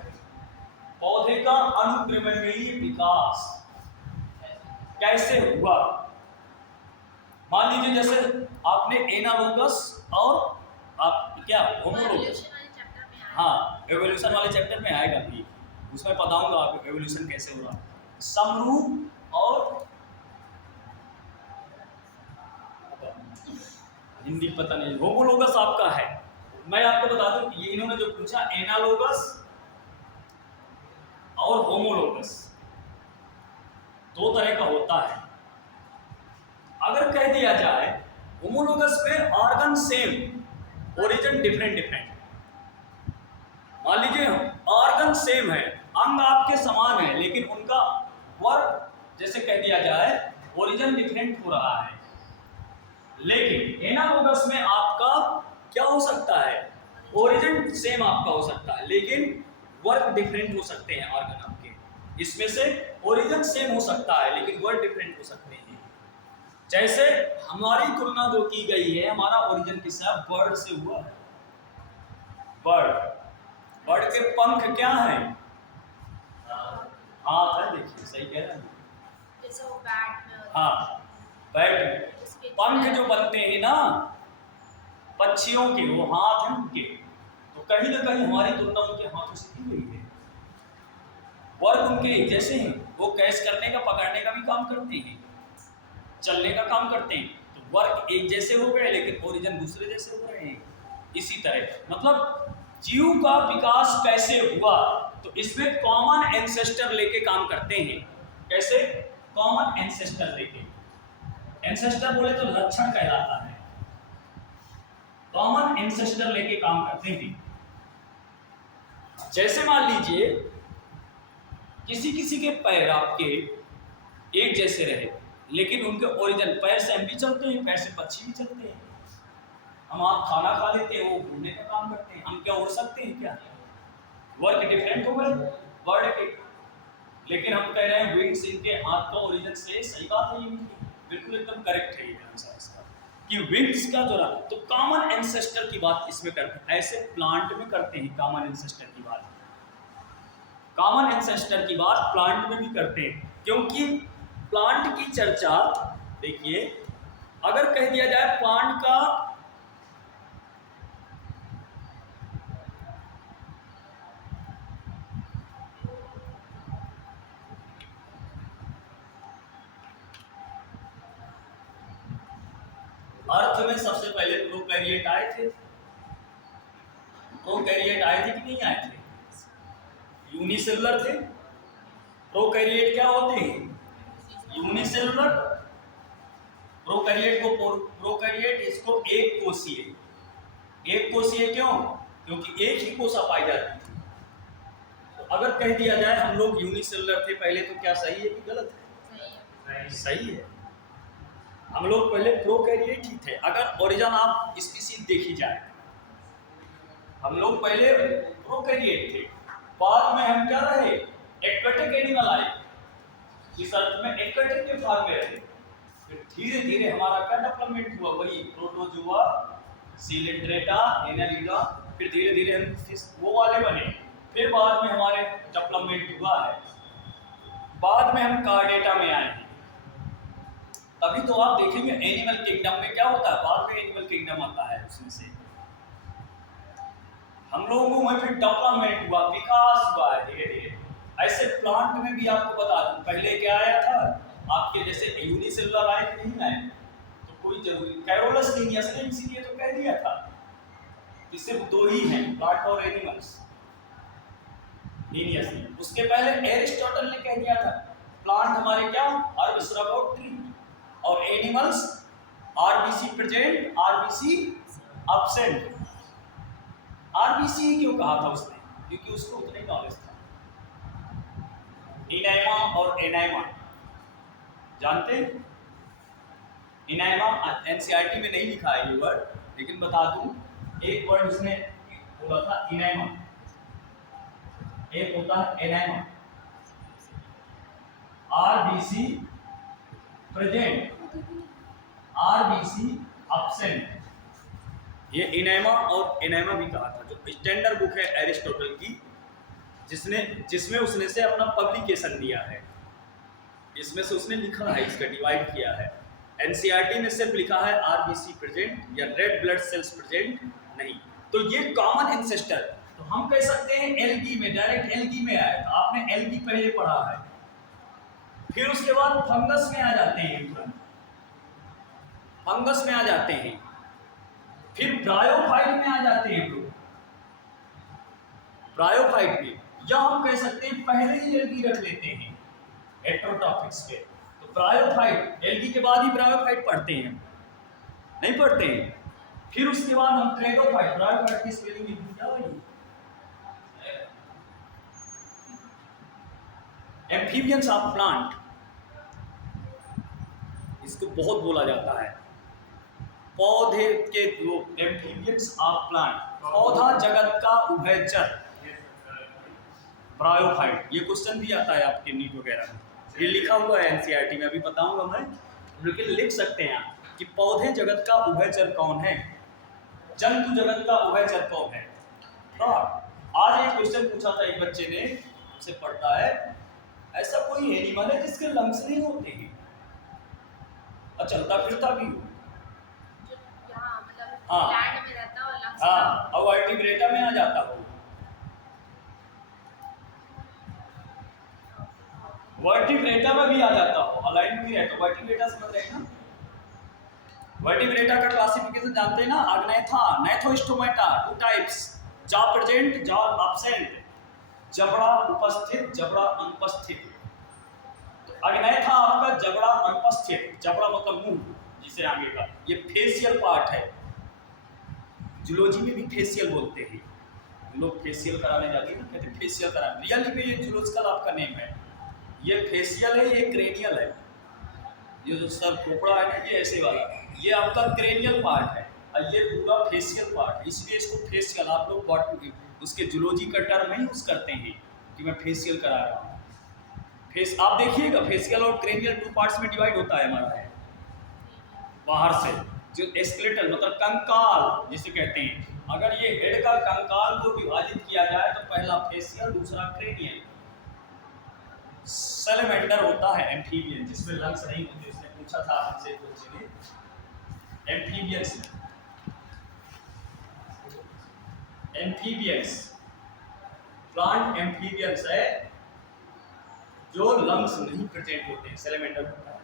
पौधे का अनुक्रमणीय विकास कैसे हुआ। मान लीजिए जैसे आपने एनालॉगस और आप क्या होमोलॉगस, हाँ एवोल्यूशन वाले चैप्टर में आएगा भी, उसमें बताऊंगा आपको एवोल्यूशन कैसे हो रहा है। समरूप और हिंदी पता नहीं, होमोलॉगस आपका है। मैं आपको बता दूं कि ये इन्होंने जो पूछा, एनालॉगस और होमोलॉगस दो तरह का होता है। अगर कह दिया जाए होमोलॉगस में ऑर्गन सेम, ओरिजिन डिफरेंट, मान लीजिए ऑर्गन सेम है, अंग आपके समान है, लेकिन उनका वर्क जैसे कह दिया जाए ओरिजिन डिफरेंट हो रहा है। लेकिन एनालॉगस में आपका क्या हो सकता है? ओरिजिन सेम आपका हो सकता है, लेकिन वर्क डिफरेंट हो सकते हैं ऑर्गन आपके। इसमें से ओरिजिन सेम हो सकता है लेकिन वर्क डिफरेंट हो सकते हैं। जैसे हमारी तुलना जो की गई है, हमारा ओरिजिन किससे? बर्ड से हुआ है। बर्ड के पंख क्या है? हाथ है, देखिए सही कह रहे हैं। हाँ, बैट पंख जो बनते हैं ना पक्षियों के, वो हाथ हैं उनके। तो कहीं ना कहीं हमारी तुलना उनके हाथों से की गई है। वर्क उनके एक जैसे हैं, वो कैच करने का पकड़ने का भी काम करते हैं, चलने का काम करते हैं। तो वर्क एक जैसे हो गए लेकिन ओरिजिन दूसरे जैसे हो रहे हैं। इसी तरह मतलब जीव का विकास कैसे हुआ, तो इसमें कॉमन एंसेस्टर लेके काम करते हैं। कैसे? कॉमन एंसेस्टर लेके। एंसेस्टर बोले तो लक्षण कहलाता है। कॉमन एंसेस्टर लेके काम करते हैं। जैसे मान लीजिए किसी किसी के पैर आपके एक जैसे रहे, लेकिन उनके ओरिजिन पैर से हम भी चलते हैं, पैर से पक्षी भी चलते हैं। हम आप खाना खा लेते हैं, वो घूमने का काम करते हैं। हम क्या उड़ सकते हैं क्या? वर्क डिफरेंट हो गए वर्ड के, लेकिन हम कह रहे हैं विंग्स इनके हाथ का ओरिजिन से। सही बात है, ये बिल्कुल एकदम करेक्ट है ये आंसर इसका कि विंग्स का जो रहा। तो कॉमन एंसेस्टर की बात इसमें करते हैं, ऐसे प्लांट में करते हैं कॉमन एंसेस्टर की बात। कॉमन एंसेस्टर की बात प्लांट में भी करते हैं, क्योंकि प्लांट की चर्चा देखिए, अगर कह दिया जाए प्लांट का अर्थ में सबसे पहले प्रोकैरियोट आए थे। प्रोकैरियोट आए थे कि नहीं आए थे? यूनिसेलुलर थे। प्रोकैरियोट क्या होते हैं? यूनिसेलुलर। प्रोकैरियोट को प्रोकैरियोट इसको एक कोषीय। एक कोषीय क्यों? क्योंकि एक ही कोषा पाई जाती थी। तो अगर कह दिया जाए हम लोग यूनिसेलुलर थे पहले, तो क्या सही है कि गलत है? सही है। हम लोग पहले प्रोकैरियोट ही थे। अगर ओरिजिन आप स्पीशीज देखी जाए, हम लोग पहले प्रोकैरियोट थे, बाद में हम क्या रहे? एक्वेटिक एनिमल आए। इस अर्थ में एक्वेटिक के भाग में रहे। फिर धीरे धीरे हमारा क्या डेवलपमेंट हुआ? वही प्रोटोजुआ, सिलिंड्रेटा, एनालिडा। फिर धीरे धीरे हम वो वाले बने। फिर बाद में हमारे डेवलपमेंट हुआ है, बाद में हम कार्डेटा में आए हैं। तभी तो आप देखेंगे एनिमल किंगडम में क्या होता है, बाद में एनिमल किंगडम आता है। उसमें से हम लोगों में फिर डेवलपमेंट हुआ, विकास हुआ है धीरे धीरे। ऐसे प्लांट में भी आपको बता दूं, पहले क्या आया था आपके जैसे यूनिसेलुलर आए कि नहीं आए? तो कोई जरूरी कैरोलस लीनियस ने इसीलिए तो कह दिया था कि सिर्फ दो ही हैं, प्लांट और एनिमल्स। लीनियस ने, उसके पहले एरिस्टोटल ने कह दिया था प्लांट हमारे क्या अर्ब, श्रब और ट्री, और animals RBC present, RBC absent. RBC क्यों कहा था उसने? क्योंकि उसको उतने नॉलेज था। इनैमा और एनाइमा जानते हैं? इनैमा एनसीईआरटी में नहीं लिखा है ये वर्ड, लेकिन बता दूं, एक वर्ड उसने बोला था इनैमा, एक होता है एनाइमा। RBC present, RBC absent. ये इनैमा और एनाइमा भी कहा था। जो स्टैंडर्ड बुक है एरिस्टोटल की, जिसमें उसने से अपना पब्लिकेशन दिया है, इसमें से उसने लिखा है, इसका डिवाइड किया है। एनसीईआरटी में सिर्फ लिखा है आरबीसी प्रेजेंट या रेड ब्लड सेल्स प्रेजेंट नहीं। तो ये कॉमन एंसेस्टर, तो हम कह सकते हैं एल्गी में, डायरेक्ट एल्गी में आया था। आपने एल्गी पहले पढ़ा है, फिर उसके बाद फंगस में आ जाते हैं, तुरंत फंगस में आ जाते हैं, फिर ब्रायोफाइट में आ जाते हैं लोग। ब्रायोफाइट में, या हम कह सकते हैं पहले ही एल्गी रख लेते हैं हेटेरोट्रॉपिक्स पे। तो ब्रायोफाइट, एल्गी के बाद ही ब्रायोफाइट पढ़ते हैं, नहीं पढ़ते हैं। फिर उसके बाद हम क्लेडोफाइट, ब्रायोफाइट की स्पेलिंग क्या होगी? एम्फीबियंस ऑफ प्लांट, इसको बहुत बोला जाता है। पौधे के जो एम्फीबियंस ऑफ प्लांट, पौधा जगत का उभयचर, ब्रायोफाइट। ये क्वेश्चन भी आता है आपके नीट वगैरह में, ये लिखा हुआ है एनसीईआरटी में, अभी बताऊंगा मैं, लेकिन लिख सकते हैं आप कि पौधे जगत का उभयचर कौन है, जंतु जगत का उभयचर कौन है। आज एक क्वेश्चन पूछा था एक बच्चे ने, उसे पढ़ता है, ऐसा कोई एनिमल है जिसके लंग्स नहीं होते हैं और चलता फिरता भी हो? हाँ लैंड में रहता हो, लंग्स हाँ, और वर्टिब्रेटा में आ जाता हो। वर्टिब्रेटा में भी आ जाता हो, अलाइन में भी रहता हो। वर्टिब्रेटा समझ रहे हैं ना? वर्टिब्रेटा का क्लासिफिकेशन जानते हैं ना? अग्नेथा, नेथोस्टोमेटा, टू टाइप्स, जा प्रेजेंट, जा एब्सेंट, जबड़ा उपस्थित, जबड़ा अनुपस्थित। तो अग्नेथा आपका जबड़ा अनुपस्थित, जबड़ा मतलब मुंह, जिसे आगे का, ये फेशियल पार्ट है। जूलॉजी में भी फेशियल बोलते हैं लोग, फेशियल कराने जाते हैं ना, कहते हैं फेशियल कराने। रियली में ये जूलॉजिकल आपका नेम है। ये फेशियल है, ये क्रेनियल है। ये जो सर खोपड़ा है ना, ये ऐसे वाला, ये आपका क्रेनियल पार्ट है और ये पूरा फेशियल पार्ट है, इसलिए इसको फेशियल आप लोग बॉडी उसके जूलॉजी का टर्म नहीं यूज करते हैं कि मैं फेशियल करा रहा हूँ। फेस आप देखिएगा, फेशियल और क्रेनियल 2 पार्ट्स में डिवाइड होता है हमारा है। बाहर से जो स्केलेटल मतलब कंकाल जिसे कहते हैं, अगर ये हेड का कंकाल को विभाजित किया जाए तो पहला फेशियल, दूसरा क्रेनियल। सैलमेंडर होता है एम्फीबियन, जिसमें लंग्स नहीं होते। उसने पूछा था हमसे बच्चे ने, एम्फीबियंस, एम्फीबियंस प्लांट एम्फीबियंस है जो लंग्स नहीं प्रेजेंट होते हैं, सैलमेंडर होता है।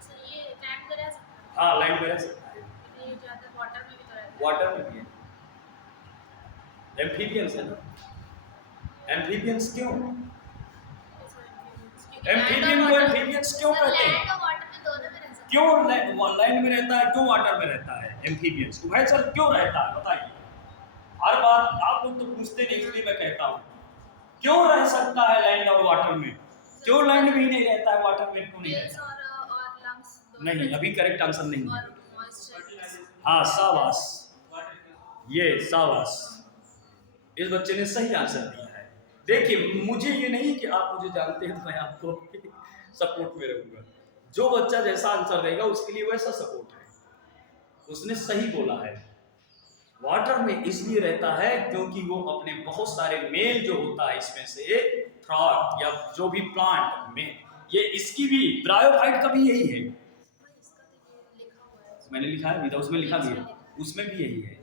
सर ये लैंड पे रह सकता है? हाँ, लैंड में रह सकता है, ये ज्यादा वाटर में भी तो रहता है। वाटर में भी है। एम्फीबियंस है ना? एम्फीबियंस क्यों? एम्फीबियन को एम्फीबियंस क्यों कहते हैं? लैंड और वाटर में दोनों में रह सकता है। क्यों लैंड में रहता है, क्यों वाटर में रहता है एम्फीबियंस? भाई सर क्यों रहता है बताइए। हर बार आप लोग तो पूछते नहीं, इसलिए मैं कहता हूँ क्यों रह सकता है लैंड और वाटर में? क्यों लैंड में ही नहीं रहता है, वाटर में क्यों नहीं रहता? और लंग्स नहीं, अभी करेक्ट आंसर नहीं है। और मॉइस्चर। हाँ, शाबाश, ये शाबाश, इस बच्चे ने सही आंसर दिया है। देखिए, मुझे ये नहीं कि आप मुझे जानते हैं तो मैं आपको सपोर्ट में रहूंगा। जो बच्चा जैसा आंसर देगा उसके लिए वैसा सपोर्ट है। उसने सही बोला है। वाटर में इसलिए रहता है क्योंकि वो अपने बहुत सारे मेल जो होता है इसमें से फ्रॉग या जो भी प्लांट में, ये इसकी भी ब्रायोफाइट का भी यही है। इसका तो ये लिखा हुआ है। मैंने लिखा है, उसमें लिखा भी है, उसमें भी यही है।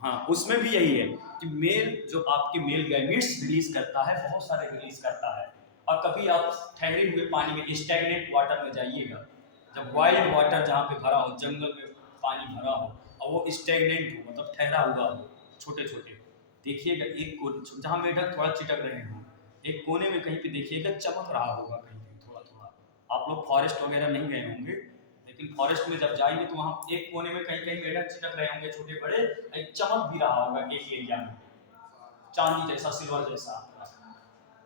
हाँ, उसमें भी यही है कि मेल जो आपके मेल गैमेट्स रिलीज करता है, बहुत सारे रिलीज करता है। और कभी आप ठहरे हुए पानी में, स्टैग्नेंट वाटर में जाइएगा, जब वाइल्ड वाटर जहाँ पे भरा हो, जंगल में पानी भरा हो और वो स्टैग्नेंट हो मतलब ठहरा हुआ हो, छोटे छोटे, देखिएगा एक कोने जहाँ मेढक थोड़ा चिटक रहे हो, एक कोने में कहीं पे देखिएगा चमक रहा होगा कहीं पे थोड़ा थोड़ा। आप लोग फॉरेस्ट वगैरह नहीं गए होंगे, लेकिन फॉरेस्ट में जब जाएंगे तो वहाँ एक कोने में कहीं कहीं मेढक चिटक रहे होंगे छोटे बड़े, एक चमक भी रहा होगा एक एरिया में, चांदी जैसा, सिल्वर जैसा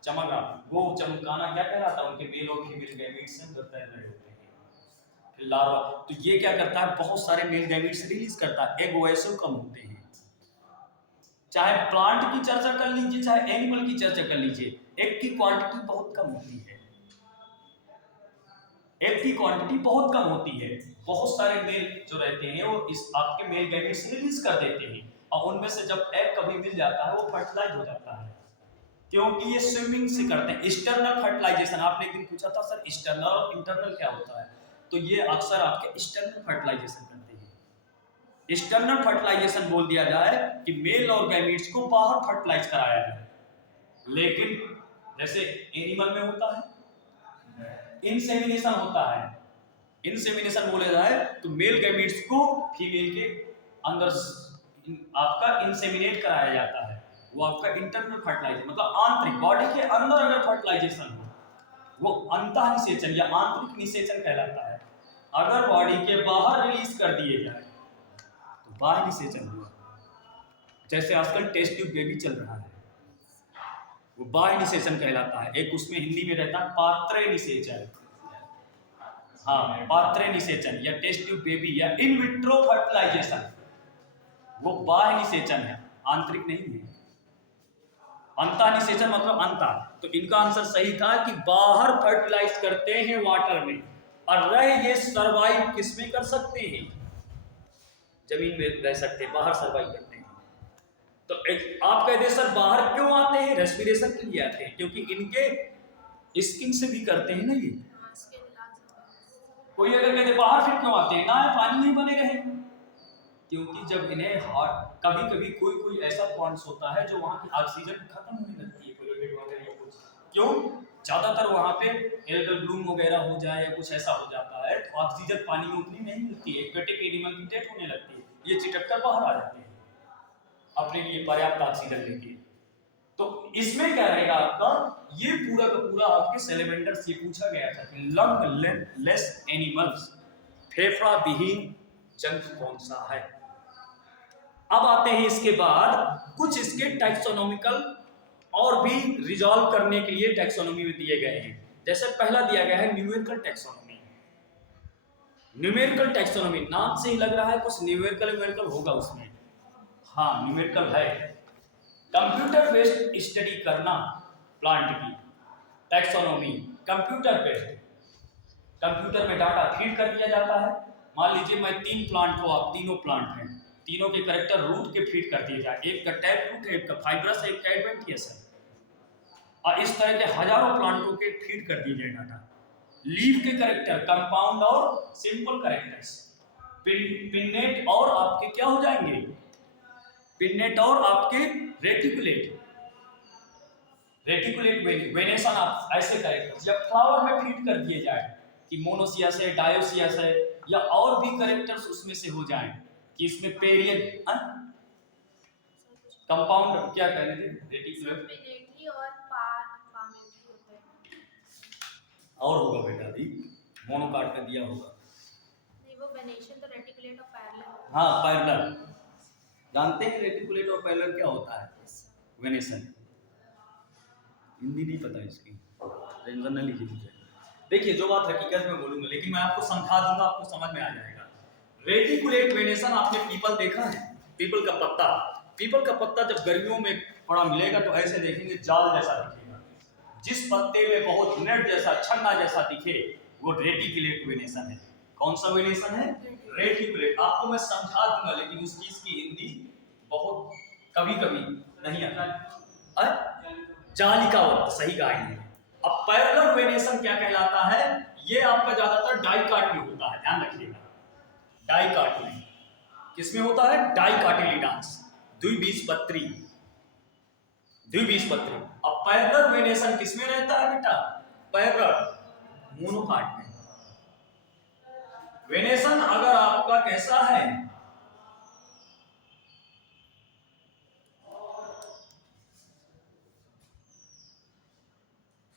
चमक रहा। वो चमकाना क्या कहलाता है? उनके मेल और फीमेल गैमेट्स से तैर रहे होते हैं। फिर लार्वा तो ये क्या करता है, बहुत सारे मेल गैमेट्स रिलीज करता है, एग वैसे कम होते हैं। चाहे प्लांट की चर्चा कर लीजिए, चाहे एनिमल की चर्चा कर लीजिए, एग की क्वांटिटी बहुत कम होती है। एग की क्वांटिटी बहुत कम होती है। बहुत सारे मेल जो रहते हैं वो इस आपके मेल गैमेट्स रिलीज कर देते हैं, और उनमें से जब एग कभी मिल जाता है वो फर्टिलाइज हो जाता है, क्योंकि ये स्विमिंग से करते हैं। एक्सटर्नल फर्टिलाइजेशन आपने एक दिन पूछा था सर एक्सटर्नल और इंटरनल क्या होता है, तो ये अक्सर आपके एक्सटर्नल फर्टिलाइजेशन करते हैं। एक्सटर्नल फर्टिलाइजेशन बोल दिया जाए कि मेल और गैमेट्स को बाहर फर्टिलाइज कराया जाए, लेकिन जैसे एनिमल में होता है इंसेमिनेशन होता है। इंसेमिनेशन बोले जाए तो मेल गैमेट्स को फीमेल के अंदर आपका इंसेमिनेट कराया जाता है, वो आपका इंटरनल फर्टिलाइजेशन मतलब आंतरिक बॉडी के अंदर अगर फर्टिलाइजेशन हो वो अंतःनिषेचन या आंतरिक निषेचन कहलाता है। अगर बॉडी के बाहर रिलीज कर दिए जाए तो बाह्य निषेचन हुआ। जैसे आजकल टेस्ट ट्यूब बेबी चल रहा है, वो बाह्य निषेचन कहलाता है। एक उसमें हिंदी में रहता है पात्रे निषेचन, हाँ पात्रे निषेचन या टेस्ट ट्यूब बेबी या इन विट्रो फर्टिलाइजेशन, वो बाह्य निषेचन है, आंतरिक नहीं है। अंतः निषेचन मतलब अंतः, तो इनका आंसर सही था कि बाहर फर्टिलाइज करते हैं वाटर में, और रह ये सर्वाइव किसमें कर सकते हैं, जमीन में रह सकते हैं, बाहर सर्वाइव करते हैं। तो आप कहते हैं सर बाहर क्यों आते हैं? रेस्पिरेशन के लिए आते हैं, क्योंकि इनके स्किन से भी करते हैं ना ये। कोई अगर कहते बाहर फिर क्यों आते हैं, ना पानी में बने रहे, क्योंकि जब इन्हें कभी कभी कोई कोई ऐसा पॉइंट्स होता है जो वहां की ऑक्सीजन खत्म होने लगती है, क्लोराइड वगैरह या कुछ, क्यों? ज़्यादातर वहाँ पे एल्गल ब्लूम वगैरह हो जाए या कुछ ऐसा हो जाता है तो ऑक्सीजन पानी में उतनी नहीं मिलती है, एक्वेटिक एनिमल की डेथ होने लगती है, ये चिटक कर बाहर आ जाते हैं अपने लिए पर्याप्त ऑक्सीजन लेके। तो इसमें क्या रहेगा आपका, ये पूरा का पूरा आपके सेलेमेंडर से पूछा गया था कि लंग लेस एनिमल्स, फेफड़ा विहीन जंतु कौन सा है। अब आते हैं इसके बाद कुछ इसके टैक्सोनॉमिकल और भी रिजॉल्व करने के लिए टैक्सोनॉमी में दिए गए हैं। जैसे पहला दिया गया है न्यूमेरिकल टैक्सोनॉमी। न्यूमेरिकल टैक्सोनॉमी नाम से ही लग रहा है कुछ न्यूमेरिकल होगा उसमें। हाँ, न्यूमेरिकल है। कंप्यूटर बेस्ड स्टडी करना प्लांट की टैक्सोनॉमी, कंप्यूटर बेस्ड, कंप्यूटर में डाटा फीड कर दिया जाता है। मान लीजिए मैं 3 प्लांट को, आप तीनों प्लांट हैं, तीनों के कैरेक्टर रूट के फीड कर दिए जाए, एक का टैप रूट है, एक का फाइब्रस है, एक का एडवेंटियस है, और इस तरह के हजारों प्लांटों के फीड कर दिए जाए डाटा। लीफ के कैरेक्टर कंपाउंड और सिंपल कैरेक्टर्स, पिन्नेट और आपके क्या हो जाएंगे, पिन्नेट और आपके रेटिकुलेट वेनेसन, आप ऐसे कैरेक्टर्स या फ्लावर में फीड कर दिए जाए कि मोनोसियस है, डायोसियस है, या और भी कैरेक्टर्स उसमें से हो जाएं कि इसमें पेरियड कंपाउंड क्या कह रहे थे, रेटिकुलेट पिनेटली और पामेटली होते हैं। और होगा बेटा दी, मोनोकार्ड का दिया होगा। नहीं, वो वेनेशन तो रेटिकुलेट और पैरेलल। हाँ, पैरेलल जानते हैं, रेटिकुलेट और पैरेलल क्या होता है, वेनेसन। हिंदी नहीं पता इसकी, जनरल लिखी मुझे। देखिए जो बात हकीकत में बोलूंगा, लेकिन मैं आपको समझा दूंगा, आपको समझ में आ जाएगा। रेटिकुलेट वेनेसन, आपने पीपल देखा है, पीपल का पत्ता, पीपल का पत्ता जब गर्मियों में पड़ा मिलेगा तो ऐसे देखेंगे जाल जैसा दिखेगा। जिस पत्ते में बहुत नेट जैसा, छन्ना जैसा दिखे, वो रेटिकुलेट वेनेसन है। कौन सा वेनेसन है, रेटिकुलेट। आपको मैं समझा दूंगा, लेकिन उस चीज की हिंदी बहुत कभी कभी नहीं आता। जालिकावत, सही कहा है। अब पैरेलल वेनेसन क्या कहलाता है, ये आपका ज्यादातर डाइकाट में होता है, ध्यान रखिएगा। डाइकाट में किसमें होता है, डाइकाटिलिडान्स, द्विबीजपत्री, द्विबीजपत्री। अब पैरेलल वेनेसन किसमें रहता है बेटा, पैरेलल मोनोकाट में। वेनेसन अगर आपका कैसा है,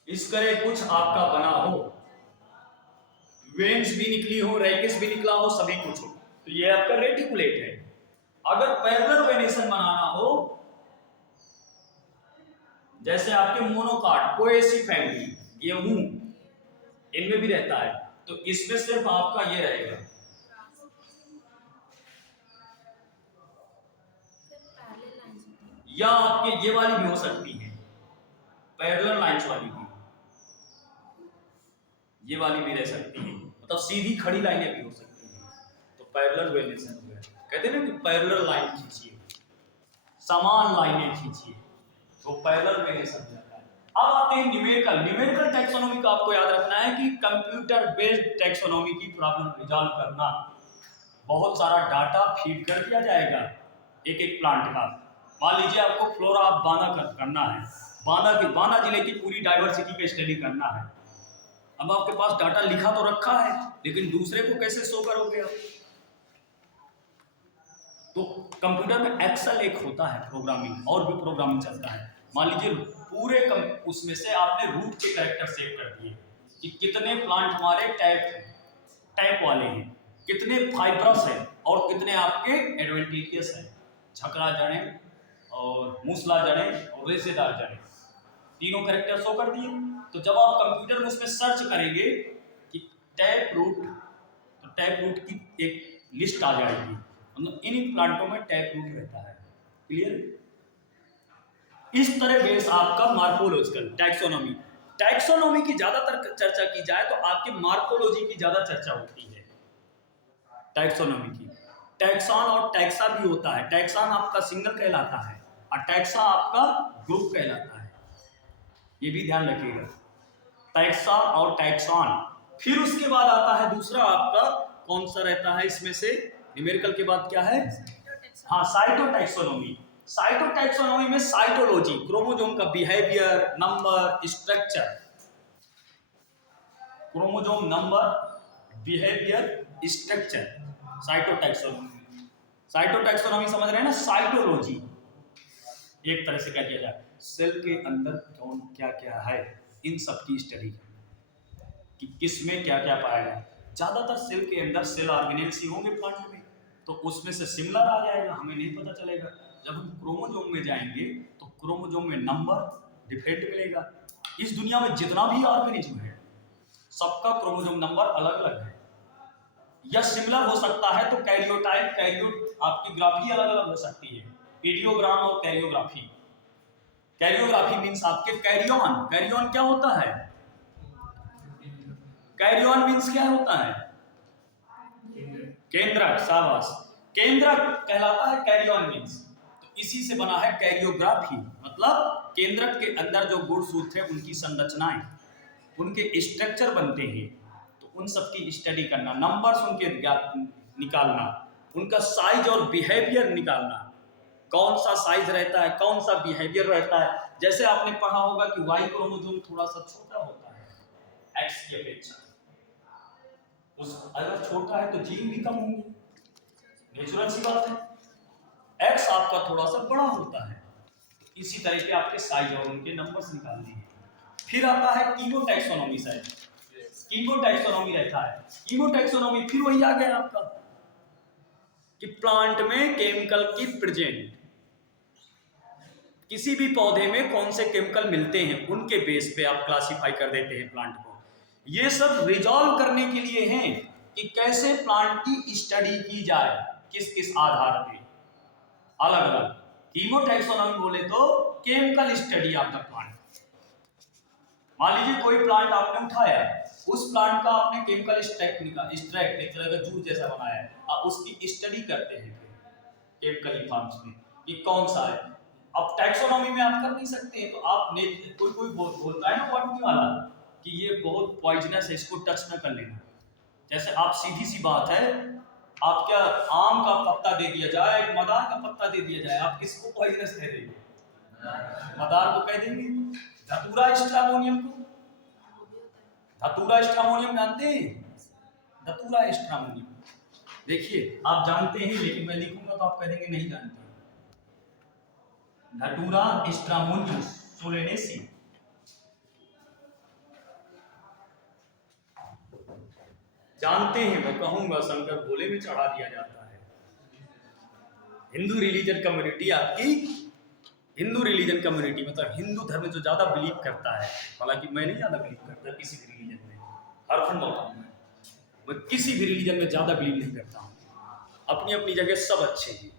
इस तरह कुछ आपका बना हो, वेन्स भी निकली हो, रैकेस भी निकला हो, सभी कुछ हो, तो ये आपका रेटिकुलेट है। अगर पैरेलल वेनेसन बनाना हो, जैसे आपके मोनोकाट, पोएसी फैमिली, गेहूं, इनमें भी रहता है, तो इसमें सिर्फ आपका ये रहेगा, या आपके ये वाली भी हो सकती है, पैरेलल लाइंस वाली भी, ये वाली भी रह सकती है, मतलब सीधी खड़ी लाइनें भी हो सकती हैं। तो पैरेलल वेनेसन हो गया। कहते हैं ना कि पैरेलल लाइन खींचिए, समान लाइनें खींचिए, तो पैरेलल वेनेसन हो जाता है। अब आते हैं न्यूमेरिकल। न्यूमेरिकल टैक्सोनॉमी का आपको याद रखना है कि कंप्यूटर बेस्ड टैक्सोनॉमी की प्रॉब्लम रिजॉल्व करना, बहुत सारा डाटा फीड कर दिया जाएगा एक एक प्लांट का। मान लीजिए आपको फ्लोरा ऑफ बाना करना है, बाना जिले की पूरी डाइवर्सिटी का स्टडी करना है। अब आपके पास डाटा लिखा तो रखा है, लेकिन दूसरे को कैसे शो करोगे आप? तो कंप्यूटर में एक्सेल एक होता है प्रोग्रामिंग, और भी प्रोग्रामिंग चलता है। मान लीजिए पूरे उसमें से आपने रूट के कैरेक्टर सेव कर दिए कि कितने प्लांट हमारे टाइप वाले हैं, कितने फाइब्रस हैं, और कितने आपके एडवेंटिशियस हैं, झकड़ा जड़े और मूसला जड़े और रेशेदार जड़े, तीनों कैरेक्टर शो कर दिए। तो जब आप कंप्यूटर में उसमें सर्च करेंगे कि टैप रूट, तो टैप रूट की एक लिस्ट आ जाएगी, मतलब इन प्लांटों में टैप रूट रहता है। क्लियर? इस तरह बेस आपका मार्फोलॉजिकल टैक्सोनॉमी। टैक्सोनॉमी की ज्यादातर चर्चा की जाए तो आपकी मार्फोलॉजी की ज्यादा चर्चा होती है टैक्सोनॉमी की। टैक्सॉन और टैक्सा भी होता है। टैक्सॉन आपका सिंगल कहलाता है और टैक्सा आपका ग्रुप कहलाता है, ये भी ध्यान रखिएगा। टैक्सा और टैक्सॉन। फिर उसके बाद आता है दूसरा आपका कौन सा रहता है इसमें से, न्यूमेरिकल के बाद क्या है, हाँ, साइटोटैक्सोनॉमी। साइटोटैक्सोनॉमी में साइटोलॉजी, क्रोमोसोम का behaviour, number, structure, chromosome number, behaviour, structure, cytotaxonomy. Cytotaxonomy समझ रहे हैं ना, साइटोलॉजी। एक तरह से क्या किया जाए, सेल के अंदर कौन क्या क्या है, इन सब की स्टडी कि किसमें क्या क्या पाया जाए। ज़्यादातर सेल के अंदर सेल ऑर्गेनेल्स ही होंगे प्लांट में, तो उसमें से सिमिलर आ जाएगा, हमें नहीं पता चलेगा। जब हम क्रोमोसोम में जाएंगे तो क्रोमोसोम में नंबर, डिफेक्ट मिलेगा। इस दुनिया में जितना भी ऑर्गेनिज्म है सबका क्रोमोसोम नंबर अलग अलग है, या सिमिलर हो सकता है तो कैरियोटाइप, कैरियो आपकी ग्राफी अलग अलग हो सकती है, इडियोग्राम और कैरियोग्राफी। कैरियोग्राफी मीन्स आपके कैरियन, कैरियन क्या होता है, कैरियन मीन्स क्या होता है, केंद्रक, शाबाश, केंद्रक कहलाता है कैरियन मीन्स। तो इसी से बना है कैरियोग्राफी, मतलब केंद्रक के अंदर जो गुणसूत्र है उनकी संरचनाएं, उनके स्ट्रक्चर बनते हैं, तो उन सब की स्टडी करना, नंबर्स उनके निकालना, उनका साइज और बिहेवियर निकालना, कौन सा साइज रहता है, कौन सा बिहेवियर रहता है। जैसे आपने पढ़ा होगा कि वाई क्रोमोसोम थोड़ा सा छोटा होता है एक्स की अपेक्षा, उस अगर छोटा है तो जीन भी कम होंगे, नेचुरल सी बात है। एक्स आपका थोड़ा सा बड़ा होता है, इसी तरह के आपके साइज और उनके नंबर्स निकालने हैं। फिर आता है कीमोटैक्सोनॉमी साइड, कीमोटैक्सोनॉमी रहता है। कीमोटैक्सोनॉमी फिर वही आ गया आपका कि प्लांट में केमिकल की प्रेजेंट, किसी भी पौधे में कौन से केमिकल मिलते हैं उनके बेस पे आप क्लासिफाई कर देते हैं प्लांट को। ये सब रिजॉल्व करने के लिए हैं कि कैसे प्लांट की स्टडी की जाए, किस किस आधार पे, अलग अलग। कीमोटैक्सोनॉमी बोले तो chemical study of the plant. मान लीजिए कोई प्लांट आपने उठाया, उस प्लांट का आपने केमिकल एक्सट्रैक्ट एक तरह का जूस जैसा बनाया है, आप उसकी स्टडी करते हैं केमिकल फॉर्म्स में कि कौन सा है। अब टैक्सोनॉमी में आप कर नहीं सकते, तो आपने कोई बोलता है ना बॉटनी वाला कि ये बहुत पॉइजनस है, इसको टच न कर लेना। जैसे आप सीधी सी बात है, आप क्या आम का पत्ता दे दिया जाए, मदार का पत्ता दे दिया जाए, आप किसको पॉइजनस कह देंगे, मदार को कह देंगे। धतूरा स्ट्रामोनियम को, धतूरा स्ट्रामोनियम जानते हैं, धतूरा स्ट्रामोनियम देखिए आप जानते हैं, लेकिन मैं लिखूंगा तो आप कह देंगे नहीं जानते। धतूरा स्ट्रामोनियम सोलेनेसी, जानते हैं, मैं कहूंगा शंकर भोले में चढ़ा दिया जाता है। हिंदू रिलीजन कम्युनिटी आपकी, हिंदू रिलीजन कम्युनिटी मतलब हिंदू धर्म में जो ज्यादा बिलीव करता है, हालांकि मैं नहीं ज्यादा बिलीव करता किसी भी रिलीजन में, हर फंड बताऊं मैं किसी भी रिलीजन में ज्यादा बिलीव नहीं करता हूं, अपनी अपनी जगह सब अच्छे हैं,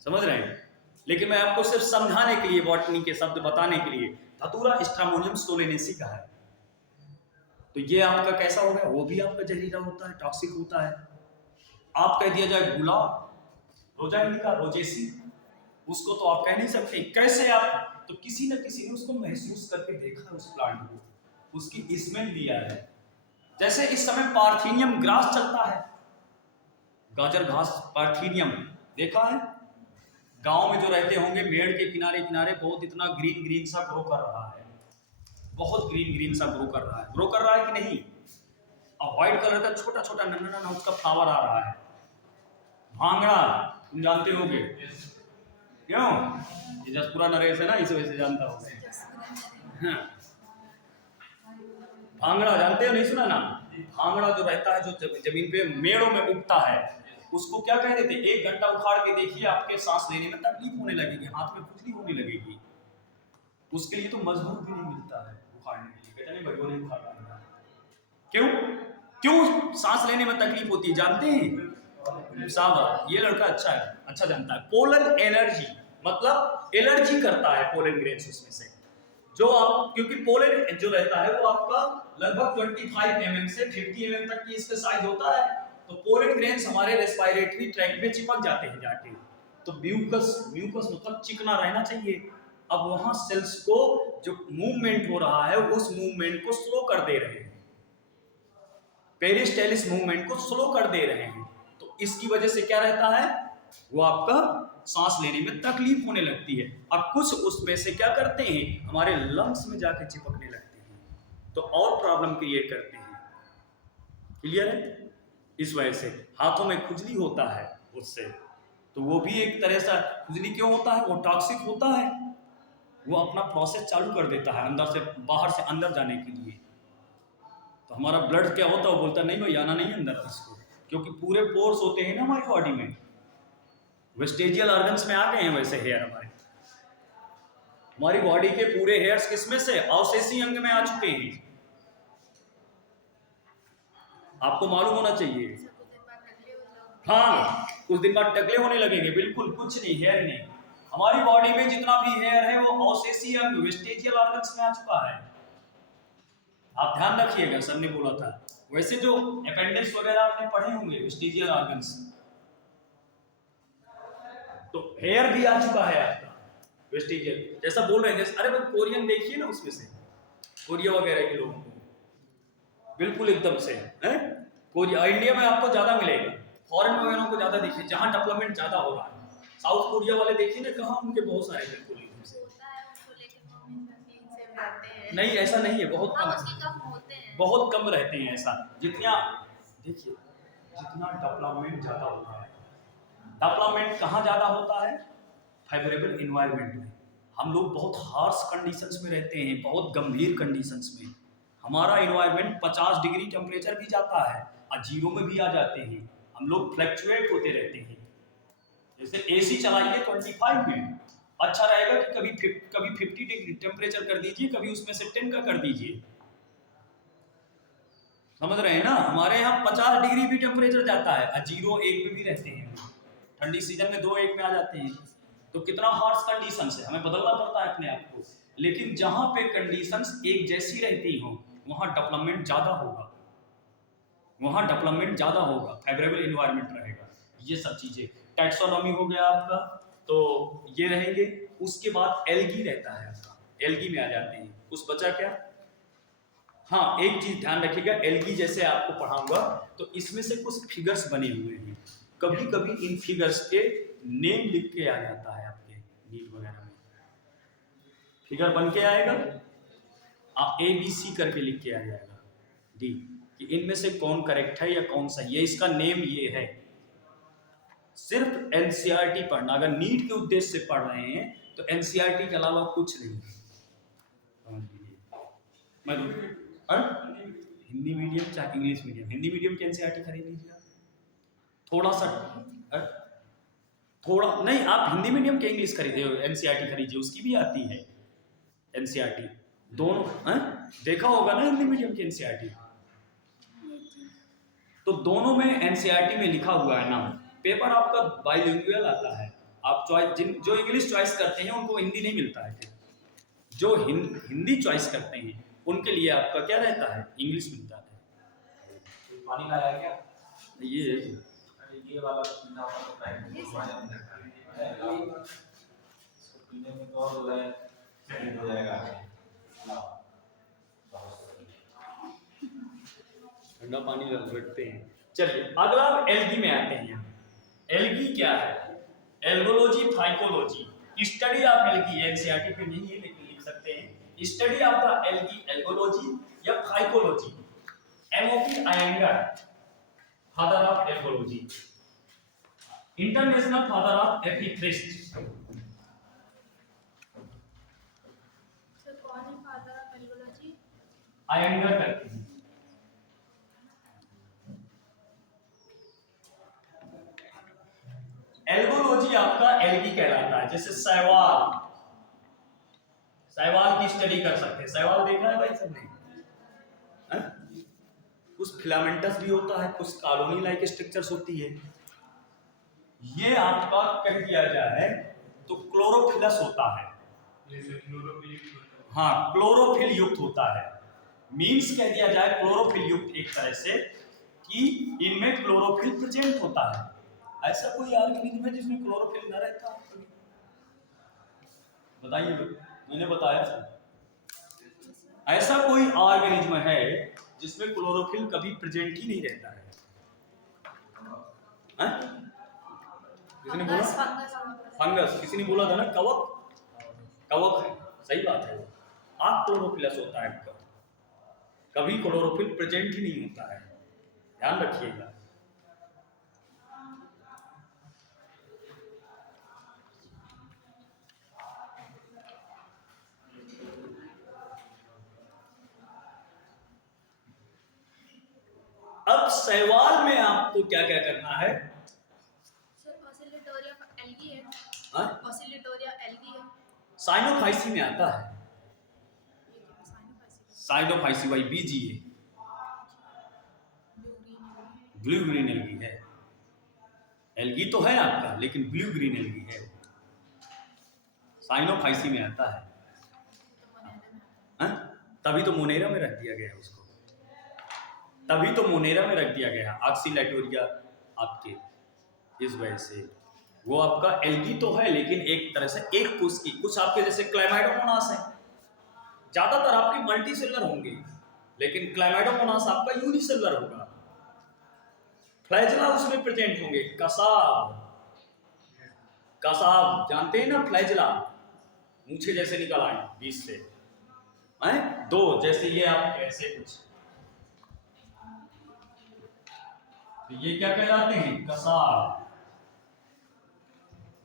समझ रहे हैं। लेकिन मैं आपको सिर्फ समझाने के लिए, बॉटनी के शब्द बताने के लिए, धतूरा स्ट्रामोनियम सोलेनेसी का है। तो ये आपका कैसा हो गया, वो भी आपका जहरीला होता है, टॉक्सिक होता है। आप कह दिया जाए गुलाब, रोजा इंडिका, रोजेसी, उसको तो आप कह नहीं सकते। कैसे आप, तो किसी न किसी ने उसको महसूस करके देखा है, उस प्लांट को, उसकी स्मेल लिया है। जैसे इस समय पार्थेनियम ग्रास चलता है, गाजर घास, पार्थेनियम देखा है, गांव में जो रहते होंगे मेड़ के किनारे किनारे बहुत इतना ग्रीन ग्रीन सा ग्रो कर रहा है, बहुत ग्रीन ग्रीन सा ग्रो कर रहा है, ग्रो कर रहा है कि नहीं। अब व्हाइट कलर का छोटा छोटा नन्हा उसका फ्लावर आ रहा है। भांगड़ा तुम जानते होगे, क्यों, ये जसपुरा नरेश है ना, इस वजह से जानता होगा। हाँ। भांगड़ा जानते हो, नहीं सुना ना, भांगड़ा जो रहता है, जो जमीन पे मेड़ों में उगता है, उसको क्या कह देते, 1 घंटा उखाड़ के देखिए, आपके सांस लेने में तकलीफ होने लगेगी, हाथ में खुजली होने लगेगी। उसके लिए तो मजदूर भी नहीं मिलता है उखाड़ने के लिए, कहते नहीं भाई वो नहीं उखाड़ रहा। क्यों क्यों सांस लेने में तकलीफ होती है, जानते हैं साहब, ये लड़का अच्छा है, अच्छा जानता है। पोलन एलर्जी, मतलब एलर्जी करता है पोलन ग्रेन्स उसमें से, जो आप, क्योंकि पोलन जो रहता है वो आपका लगभग 25 mm से 50 mm तक की इसका साइज होता है। तो पोलन ग्रेन्स हमारे रेस्पिरेटरी ट्रैक्ट में चिपक जाते हैं जाके, तो म्यूकस मतलब चिकना रहना चाहिए। अब वहां सेल्स को जो मूवमेंट हो रहा है उस मूवमेंट को स्लो कर दे रहे हैं, पेरिस्टाइलिस मूवमेंट को स्लो कर दे रहे हैं, तो इसकी वजह से क्या रहता है, वो आपका सांस लेने में तकलीफ होने लगती है। अब कुछ उसमें से क्या करते हैं, हमारे लंग्स में जाके चिपकने लगते हैं, तो और प्रॉब्लम क्रिएट करते हैं। क्लियर है? इस वजह से हाथों में खुजली होता है उससे, तो वो भी एक तरह से खुजली क्यों होता है, वो टॉक्सिक होता है, वो अपना प्रोसेस चालू कर देता है अंदर से बाहर से अंदर जाने के लिए। तो हमारा ब्लड क्या होता है, वो बोलता नहीं भाई आना नहीं अंदर इसको, क्योंकि पूरे पोर्स होते हैं ना हमारी बॉडी में, वेस्टेजियल ऑर्गन्स में आ गए हैं वैसे हेयर हमारी बॉडी के पूरे हेयर्स किसमें से, अवशेषी अंग में आ चुके हैं। आपको मालूम होना चाहिए। हाँ, कुछ दिन बाद टकले होने लगेंगे, बिल्कुल कुछ नहीं, हेयर नहीं। हमारी बॉडी में जितना भी हेयर है वो अवशेषी अंग वेस्टेजियल ऑर्गन्स में आ चुका है। आप ध्यान रखिएगा, सर ने बोला था। वैसे जो अपेंडिक्स वगैरह आपने पढ़े होंगे वेस्टेजियल ऑर्गन्स, तो हेयर भी आ चुका है आपका वेस्टेजियल। जैसा बोल रहे हैं जैसे, अरे भाई कोरियन देखिए ना, उसमें से कोरिया वगैरह के लोगों को बिल्कुल एकदम से है। कोरिया इंडिया में आपको ज्यादा मिलेगा, फॉरेन वगैरह को ज्यादा देखिए जहां डेवलपमेंट ज्यादा हो रहा है। साउथ कोरिया वाले देखिए ना, कहाँ उनके बहुत सारे बिल्कुल नहीं, ऐसा नहीं है, बहुत कम होते हैं, बहुत कम रहते हैं ऐसा। जितना देखिए, जितना डेवलपमेंट ज्यादा होता है, डेवलपमेंट कहाँ ज्यादा होता है, फेवरेबल इन्वायरमेंट में। हम लोग बहुत हार्श कंडीशंस में रहते हैं, बहुत गंभीर कंडीशंस में। हमारा इन्वायरमेंट 50 डिग्री टेम्परेचर भी जाता है और जीरो में भी आ जाते हैं। हम लोग फ्लक्चुएट होते रहते हैं। जैसे एसी चलाइए 25 में, अच्छा रहेगा कि कभी 50 डिग्री टेम्परेचर कर दीजिए, कभी उसमें से 10 का कर दीजिए। समझ रहे हैं ना? हमारे यहाँ 50 डिग्री भी टेम्परेचर जाता है और 0-1 में भी रहते हैं। ठंडी सीजन में 2-1 में आ जाते हैं। तो कितना हार्श कंडीशन है, हमें बदलना पड़ता है अपने आप को। लेकिन जहां पे कंडीशंस एक जैसी रहती हो वहां डेवलपमेंट ज्यादा होगा, वहां डेवलपमेंट ज्यादा होगा, फेवरेबल इन्वायरमेंट रहेगा। ये सब चीजें टैक्सोनॉमी हो गया आपका, तो ये रहेंगे। उसके बाद एल्गी रहता है आपका, एल्गी में आ जाते हैं। कुछ बचा क्या? हाँ, एक चीज ध्यान रखिएगा, एल्गी जैसे आपको पढ़ाऊंगा तो इसमें से कुछ फिगर्स बने हुए हैं। कभी कभी इन फिगर्स के नेम लिख के आ जाता है आपके नीट वगैरह में, फिगर बन के आएगा, आप ABC करके लिख के आ जाएगा डी, कि इनमें से कौन करेक्ट है या कौन सही है, इसका नेम ये है। सिर्फ एनसीईआरटी पढ़ना, अगर नीट के उद्देश्य से पढ़ रहे हैं तो एनसीईआरटी के अलावा कुछ नहीं। मैं हिंदी मीडियम चाहे इंग्लिश मीडियम, हिंदी मीडियम की एनसीईआरटी खरीद लीजिए आप। थोड़ा सा थोड़ा नहीं, आप हिंदी मीडियम के इंग्लिश खरीदे, एनसीईआरटी खरीदिए, उसकी भी आती है एनसीईआरटी दोनों। देखा होगा ना हिंदी मीडियम की एनसीईआरटी, तो दोनों में एनसीईआरटी में लिखा हुआ है नाम। पेपर आपका बाइलिंगुअल आता है। आप चॉइस जो इंग्लिश चॉइस करते हैं उनको हिंदी नहीं मिलता है, जो हिंदी चॉइस करते हैं उनके लिए आपका क्या रहता है, इंग्लिश मिलता है। पानी लाया क्या? ये वाला पीना होता है, पीने में तो और हो जाएगा। ठंडा पानी रखते हैं। चलिए अगला एल्गी में आते हैं। एल्गी क्या है? Algology, phycology, study of algae. NCERT पे नहीं है लेकिन लिख सकते हैं, study of the algae, algology या phycology. MOP Iyengar, father of algology, international father of एपीथ्रिस्ट। सर कौन है फादर ऑफ एल्गोलॉजी? आयंगर करते हैं। एल्गोलॉजी आपका एल्गी कहलाता है। जैसे शैवाल, शैवाल की स्टडी कर सकते हैं। शैवाल देखा है भाई सबने? कुछ फिलामेंटस भी होता है, कुछ कॉलोनी लाइक स्ट्रक्चर्स होती है। ये आपका कह दिया जाए तो क्लोरोफिलस होता है। हाँ, क्लोरोफिल युक्त होता है। मीन्स कह दिया जाए क्लोरोफिल युक्त एक तरह से कि इनमें क्लोरोफिल प्रेजेंट होता है। ऐसा कोई ऑर्गेनिज्म है जिसमें क्लोरोफिल न रहता है? बताइए, मैंने बताया था। ऐसा कोई ऑर्गेनिज्म है जिसमें क्लोरोफिल कभी प्रेजेंट ही नहीं रहता है? किसी ने बोला फंगस, किसी ने बोला था ना कवक, कवक है, सही बात है। आप क्लोरोफिलस होता है आपका। कभी क्लोरोफिल प्रेजेंट ही नहीं होता है, ध्यान रखिएगा। अब सवाल में आपको क्या क्या करना है? सर ऑसिलेटोरिया एल्गी है, हाँ? ऑसिलेटोरिया एल्गी है, साइनोफाइसी में आता है, cyanophyceae, cyanophyceae by BGA, blue green algae है। एल्गी तो है आपका, लेकिन ब्लू ग्रीन एल्गी है, साइनोफाइसी में आता है। हाँ? तभी तो मोनेरा में रख दिया गया है उसको, तभी तो मोनेरा में रख दिया गया है ऑक्सीलेटोरिया आपके, इस वजह से वो आपका एल्गी तो है, लेकिन एक तरह से एक कुछ की, कुछ आपके जैसे क्लैमाइडोमोनास है, ज्यादातर आपके मल्टी सेलर होंगे, लेकिन क्लैमाइडोमोनास आपका यूनिसेलर होगा। फ्लैजला उसमें प्रेजेंट होंगे, कसाब, कसाब जानते हैं ना, फ्लैजला मूछे जैसे निकल आए बीच से, हैं दो, जैसे ये आप ऐसे कुछ, तो ये क्या कहलाते हैं? कसाब,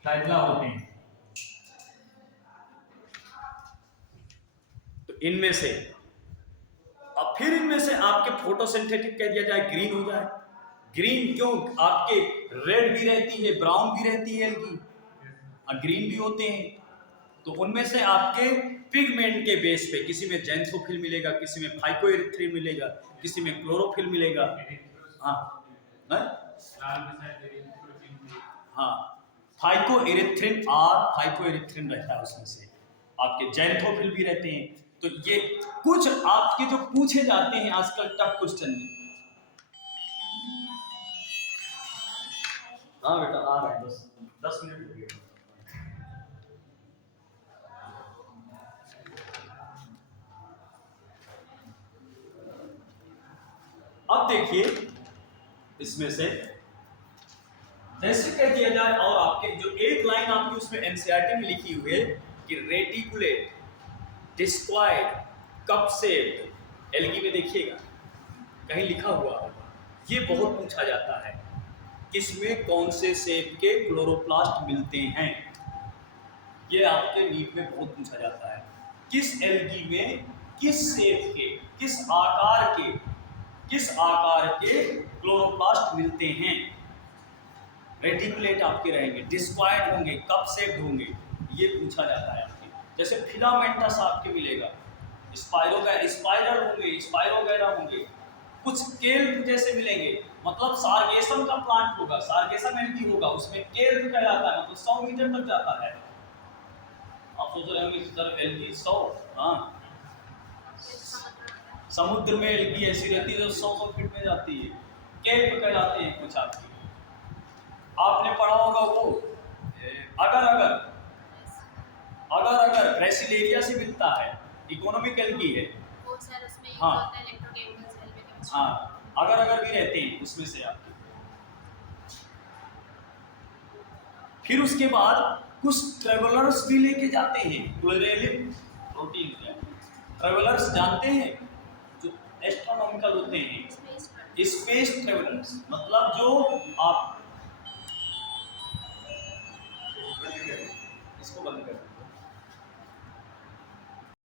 फ्लैजला होते हैं। तो इनमें से अब फिर इनमें से आपके फोटोसिंथेटिक कह दिया जाए, ग्रीन हो जाए। ग्रीन क्यों? आपके रेड भी रहती है, ब्राउन भी रहती है एल्गी, और ग्रीन भी होते हैं। तो उनमें से आपके पिगमेंट के बेस पे किसी में जेंथोफिल मिलेगा, किसी में फाइकोएरिथ्रिन मिलेगा, किसी में क्लोरोफिल मिलेगा। हाँ हाँ, फाइकोएरिथ्रिन और फाइकोएरिथ्रिन रहता है उसमें से, आपके जेंथोफिल भी रहते हैं। तो ये कुछ आपके जो पूछे जाते हैं आजकल टफ क्वेश्चन में। हाँ बेटा आ रहा है, 10 मिनट हो गए। अब देखिए इसमें से जैसे कह दिया जाए, और आपके जो एक लाइन आपकी उसमें एनसीईआरटी में लिखी हुई है कि रेटिकुलेट, डिस्क्वाइड, कप शेप एल्गी में देखिएगा कहीं लिखा हुआ होगा, ये बहुत पूछा जाता है, किसमें कौन से शेप के क्लोरोप्लास्ट मिलते हैं, ये आपके नीट में बहुत पूछा जाता है। किस एल्गी में किस शेप के, किस आकार के क्लोरोप्लास्ट मिलते हैं। रेटिकुलेट आपके रहेंगे, डिस्क्वाइड होंगे, कप शेप्ड होंगे, ये पूछा जाता है आपके। जैसे फिलामेंटस आपके मिलेगा, स्पाइरल होंगे, स्पाइरोगैरा होंगे, कुछ केल्प जैसे मिलेंगे, मतलब सार्गेसम का प्लांट होगा, सार्गेसम एल्गी होगा, उसमें केल्प कहलाता है, मतलब 100 मीटर तक जाता है। आप सोच रहे होंगे सर एल्गी 100, हाँ समुद्र में एल्गी ऐसी रहती है जो 100 फीट में जाती है, केल्प कहलाते हैं कुछ आपकी। आपने पढ़ा होगा वो अगर ब्रेसिलेरिया से मिलता है, इकोनॉमिक एल्गी है वो सर उसमें हाँ। होता है इलेक्ट्रोकेमिकल सेल में। हाँ, अगर भी रहते हैं उसमें से आपके। फिर उसके बाद कुछ ट्रेवलर्स भी लेके जाते हैं, क्लोरेलिन प्रोटीन है। ट्रेवलर्स जानते हैं जो एस्ट्रोनॉमिकल होते हैं, स्पेस ट्रेवलर्स, मतलब जो आप इसको बंद कर